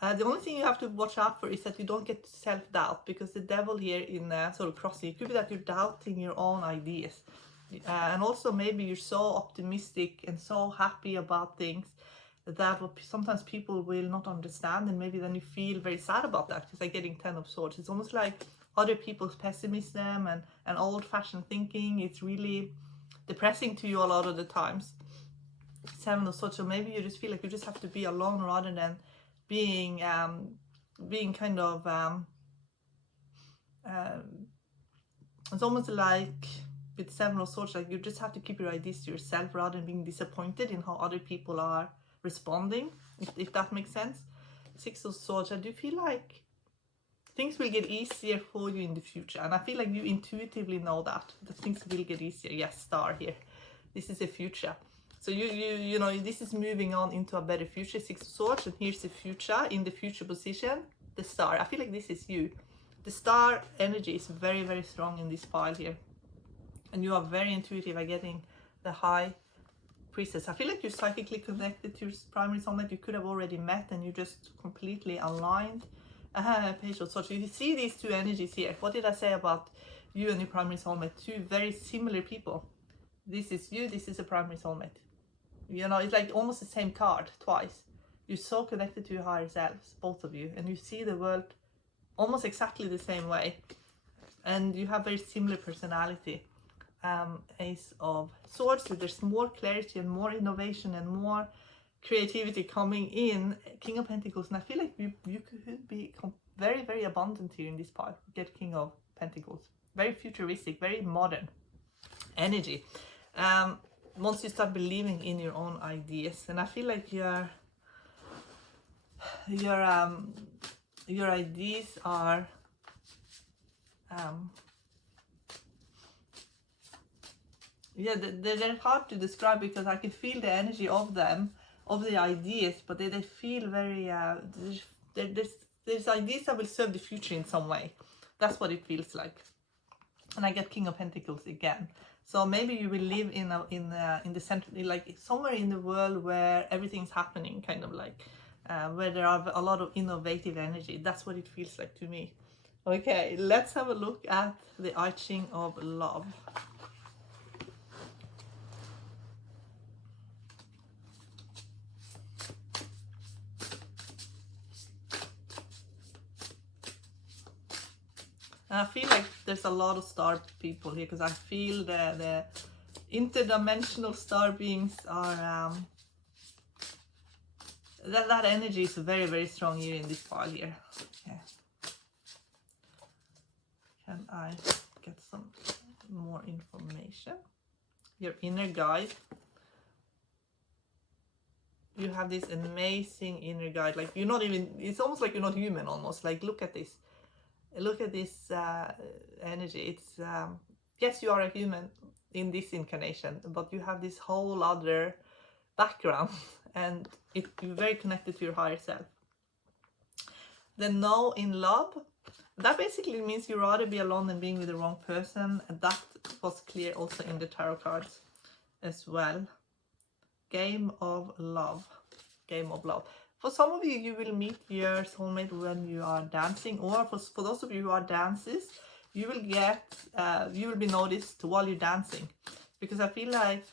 The only thing you have to watch out for is that you don't get self-doubt, because the devil here in sort of crossing, it could be that you're doubting your own ideas. And also maybe you're so optimistic and so happy about things that sometimes people will not understand, and maybe then you feel very sad about that, because like getting 10 of Swords, it's almost like other people's pessimism and old-fashioned thinking. It's really depressing to you a lot of the times. 7 of Swords, so maybe you just feel like you just have to be alone rather than being kind of it's almost like with 7 of Swords, like you just have to keep your ideas to yourself rather than being disappointed in how other people are responding, if that makes sense. 6 of Swords, I do feel like things will get easier for you in the future, and I feel like you intuitively know that things will get easier. Yes, Star here. This is the future. So you know, this is moving on into a better future. 6 of Swords, and here's the future. In the future position, the Star. I feel like this is you. The Star energy is very, very strong in this pile here. And you are very intuitive at getting the High Priestess. I feel like you're psychically connected to your primary soulmate. You could have already met and you just completely aligned. Page of Swords. You see these two energies here. What did I say about you and your primary soulmate? Two very similar people. This is you, this is a primary soulmate. You know, it's like almost the same card twice. You're so connected to your higher selves, both of you, and you see the world almost exactly the same way. And you have very similar personality. Ace of Swords, so there's more clarity and more innovation and more creativity coming in. King of Pentacles, and I feel like you could be very, very abundant here in this part. Get King of Pentacles. Very futuristic, very modern energy. Once you start believing in your own ideas, and I feel like your ideas are yeah, they're hard to describe, because I can feel the energy of them, of the ideas, but they feel very there's ideas that will serve the future in some way. That's what it feels like. And I get King of Pentacles again. So maybe you will live in the center, like somewhere in the world where everything's happening, kind of like where there are a lot of innovative energy. That's what it feels like to me. Okay, let's have a look at the arching of love. And I feel like there's a lot of star people here, because I feel the interdimensional star beings are that energy is very, very strong here in this pile here. Okay. Can I get some more information? Your inner guide. You have this amazing inner guide. Like you're not even, it's almost like you're not human almost. Like look at this. Look at this energy. It's yes, you are a human in this incarnation, but you have this whole other background, and you're very connected to your higher self. The no in love, that basically means you rather be alone than being with the wrong person, and that was clear also in the tarot cards as well. Game of love. Game of love. For some of you, you will meet your soulmate when you are dancing, or for those of you who are dancers, you will get, you will be noticed while you're dancing, because I feel like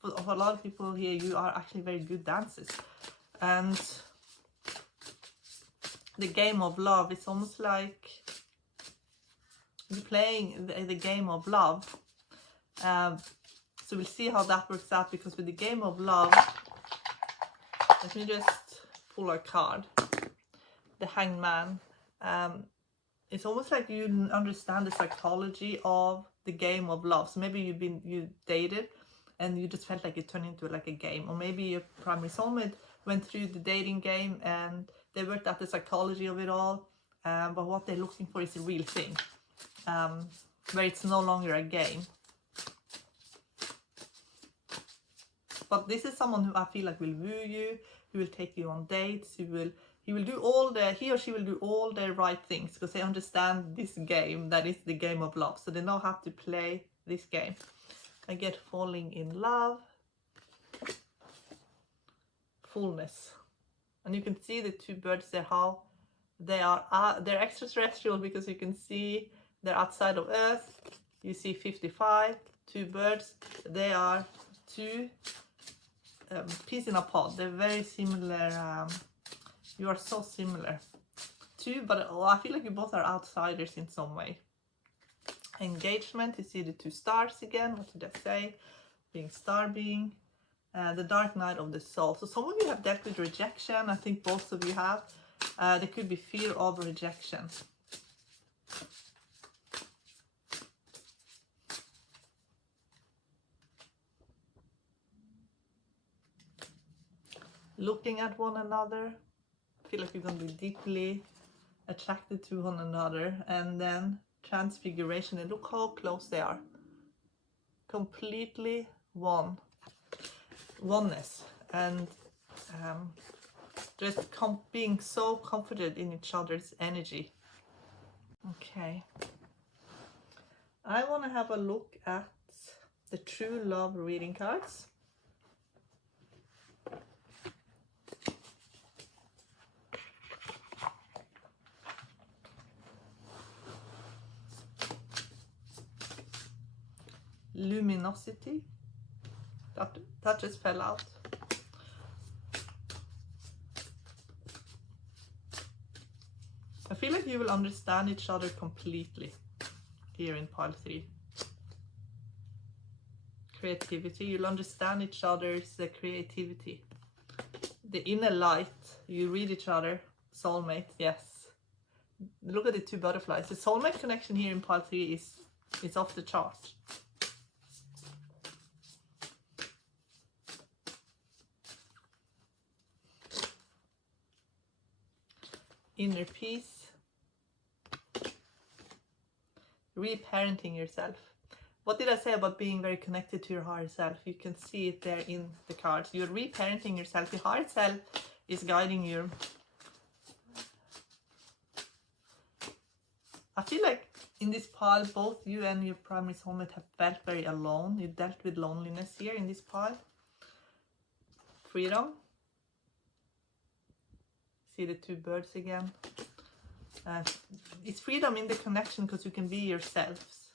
for a lot of people here, you are actually very good dancers. And the game of love, it's almost like you're playing the game of love. So we'll see how that works out, because with the game of love, let me just pull a card. The Hanged Man. It's almost like you understand the psychology of the game of love. So maybe you dated and you just felt like it turned into like a game, or maybe your primary soulmate went through the dating game and they worked out the psychology of it all, but what they're looking for is a real thing, where it's no longer a game. But this is someone who I feel like will woo you, who will take you on dates, he or she will do all the right things, because they understand this game that is the game of love. So they know how to play this game. I get falling in love, fullness. And you can see the two birds there, how they are, they're extraterrestrial, because you can see they're outside of Earth. You see 55, two birds, they are two peas in a pod. They're very similar. You are so similar too, but I feel like you both are outsiders in some way. Engagement, you see the two stars again. What did I say? Being star being. The dark night of the soul. So some of you have dealt with rejection. I think both of you have. There could be fear of rejection. Looking at one another. I feel like you're going to be deeply attracted to one another. And then transfiguration, and look how close they are. Completely oneness, and just being so comforted in each other's energy. Okay, I want to have a look at the true love reading cards. Luminosity. That just fell out. I feel like you will understand each other completely here in pile 3. Creativity. You'll understand each other's creativity. The inner light. You read each other. Soulmate. Yes. Look at the two butterflies. The soulmate connection here in pile 3 is off the chart. Inner peace. Reparenting yourself. What did I say about being very connected to your higher self? You can see it there in the cards. You're reparenting yourself. Your higher self is guiding you. I feel like in this pile, both you and your primary soulmate have felt very alone. You dealt with loneliness here in this pile. Freedom. See the two birds again. It's freedom in the connection because you can be yourselves.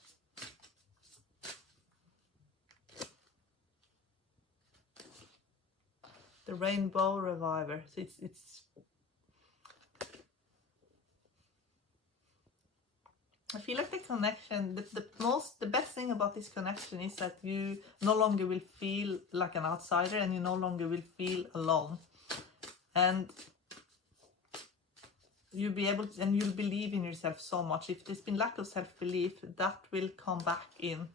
The Rainbow Reviver. So it's I feel like the connection, the best thing about this connection is that you no longer will feel like an outsider, and you no longer will feel alone. And you'll be able to, and you'll believe in yourself so much. If there's been lack of self-belief, that will come back in.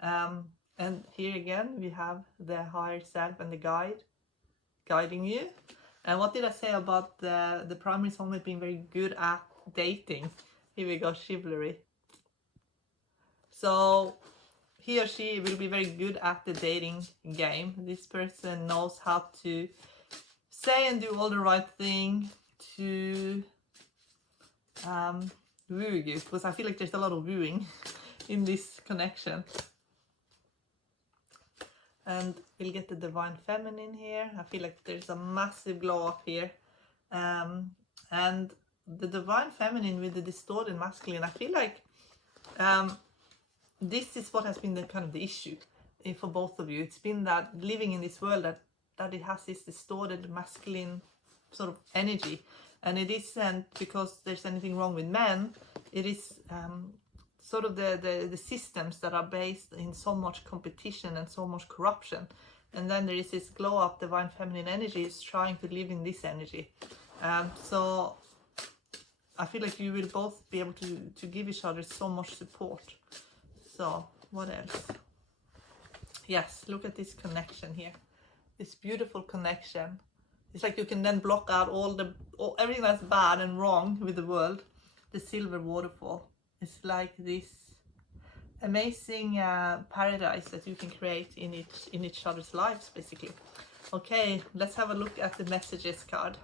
And here again, we have the higher self and the guide guiding you. And what did I say about the primary soulmate being very good at dating? Here we go, chivalry. So he or she will be very good at the dating game. This person knows how to say and do all the right thing to woo you, because I feel like there's a lot of wooing in this connection. And we'll get the divine feminine here. I feel like there's a massive glow up here. And the divine feminine with the distorted masculine, I feel like this is what has been the kind of the issue for both of you. It's been that living in this world that it has this distorted masculine sort of energy. And it isn't because there's anything wrong with men. It is sort of the systems that are based in so much competition and so much corruption. And then there is this glow up divine feminine energy is trying to live in this energy. So I feel like you will both be able to give each other so much support. So what else? Yes, look at this connection here. This beautiful connection. It's like you can then block out everything that's bad and wrong with the world. The silver waterfall. It's like this amazing paradise that you can create in each other's lives, basically. Okay, let's have a look at the messages card.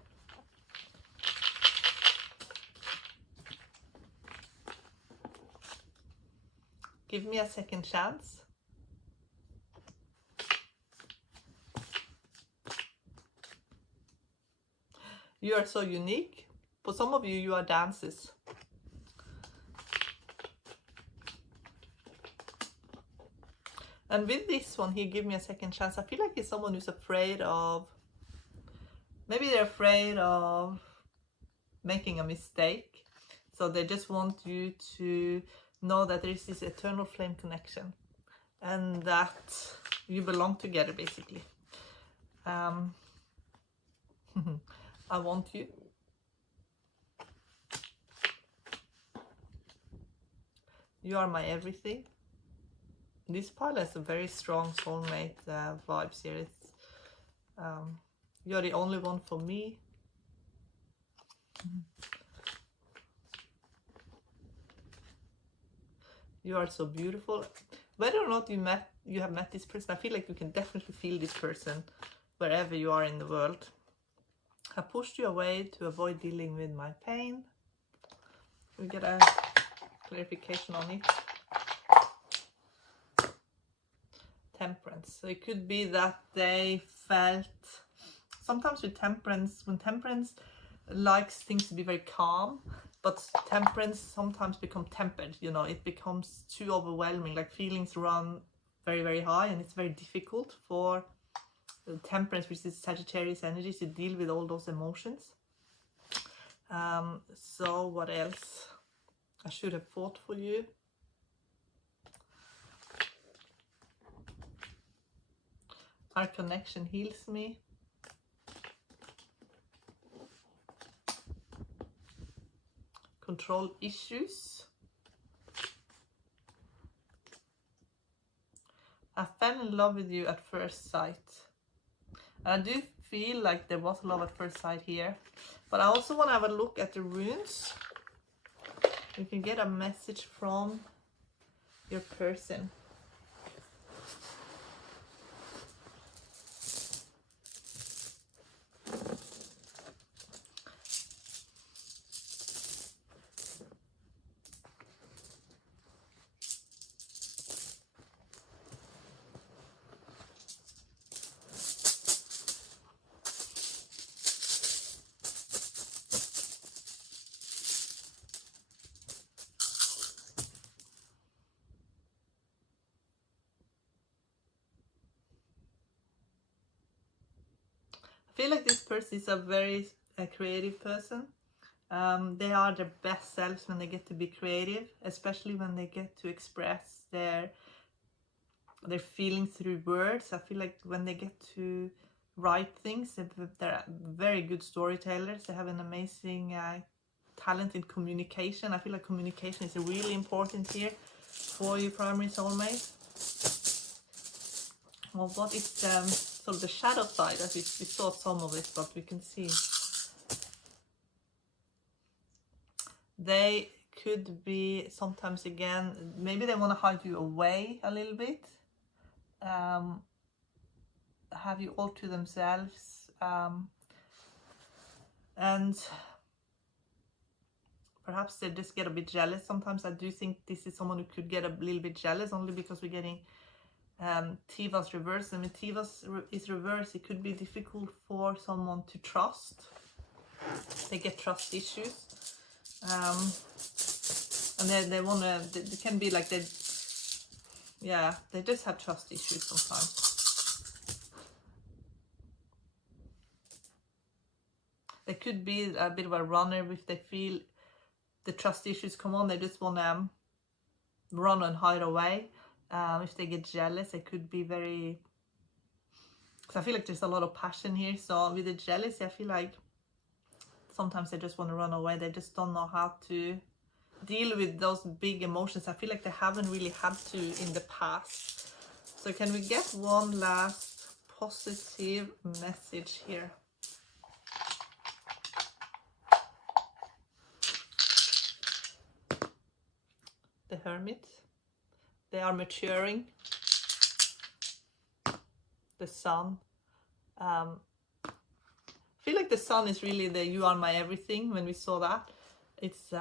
Give me a second chance. You are so unique. For some of you, you are dancers. And with this one here, give me a second chance. I feel like it's someone who's afraid of, maybe they're afraid of making a mistake. So they just want you to know that there is this eternal flame connection and that you belong together, basically. I want you. You are my everything. This pile has a very strong soulmate vibes here. It's you're the only one for me. You are so beautiful. Whether or not you have met this person, I feel like you can definitely feel this person wherever you are in the world. I pushed you away to avoid dealing with my pain. We get a clarification on it. Temperance. So it could be that they felt, sometimes with temperance, when temperance likes things to be very calm, but temperance sometimes become tempered, you know, it becomes too overwhelming, like feelings run very, very high, and it's very difficult for the temperance, which is Sagittarius energy, to deal with all those emotions. So what else? I should have fought for you. Our connection heals me. Control issues. I fell in love with you at first sight. And I do feel like there was love at first sight here. But I also want to have a look at the runes. You can get a message from your person. feel like this person is a very creative person. They are their best selves when they get to be creative, especially when they get to express their feelings through words. I feel like when they get to write things, they're very good storytellers. They have an amazing talent in communication. I feel like communication is really important here for you, primary soulmate. Well, what is sort of the shadow side? As we saw some of it, but we can see they could be sometimes, again, maybe they want to hide you away a little bit, have you all to themselves, and perhaps they just get a bit jealous. Sometimes I do think this is someone who could get a little bit jealous, only because we're getting Tiva's reverse. And when Tiva's is reverse, it could be difficult for someone to trust. They get trust issues. And they want to, they can be like, they just have trust issues sometimes. They could be a bit of a runner. If they feel the trust issues come on, they just want to run and hide away. If they get jealous, they could be very, because I feel like there's a lot of passion here. So with the jealousy, I feel like sometimes they just want to run away. They just don't know how to deal with those big emotions. I feel like they haven't really had to in the past. So can we get one last positive message here? The Hermit. They are maturing. The Sun. I feel like the Sun is really the you are my everything. When we saw that, it's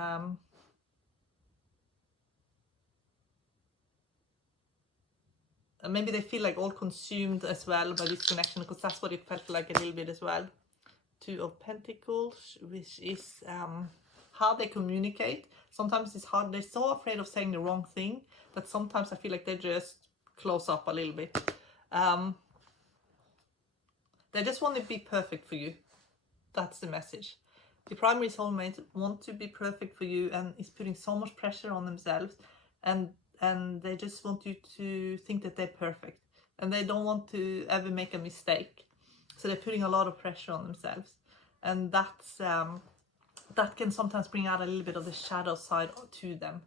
maybe they feel like all consumed as well by this connection, because that's what it felt like a little bit as well. Two of Pentacles, which is how they communicate. Sometimes it's hard. They're so afraid of saying the wrong thing that sometimes I feel like they just close up a little bit. They just want to be perfect for you. That's the message. The primary soulmate want to be perfect for you and is putting so much pressure on themselves, and they just want you to think that they're perfect, and they don't want to ever make a mistake. So they're putting a lot of pressure on themselves, and that's that can sometimes bring out a little bit of the shadow side to them.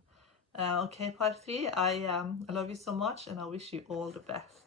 Okay, part 3, I love you so much, and I wish you all the best.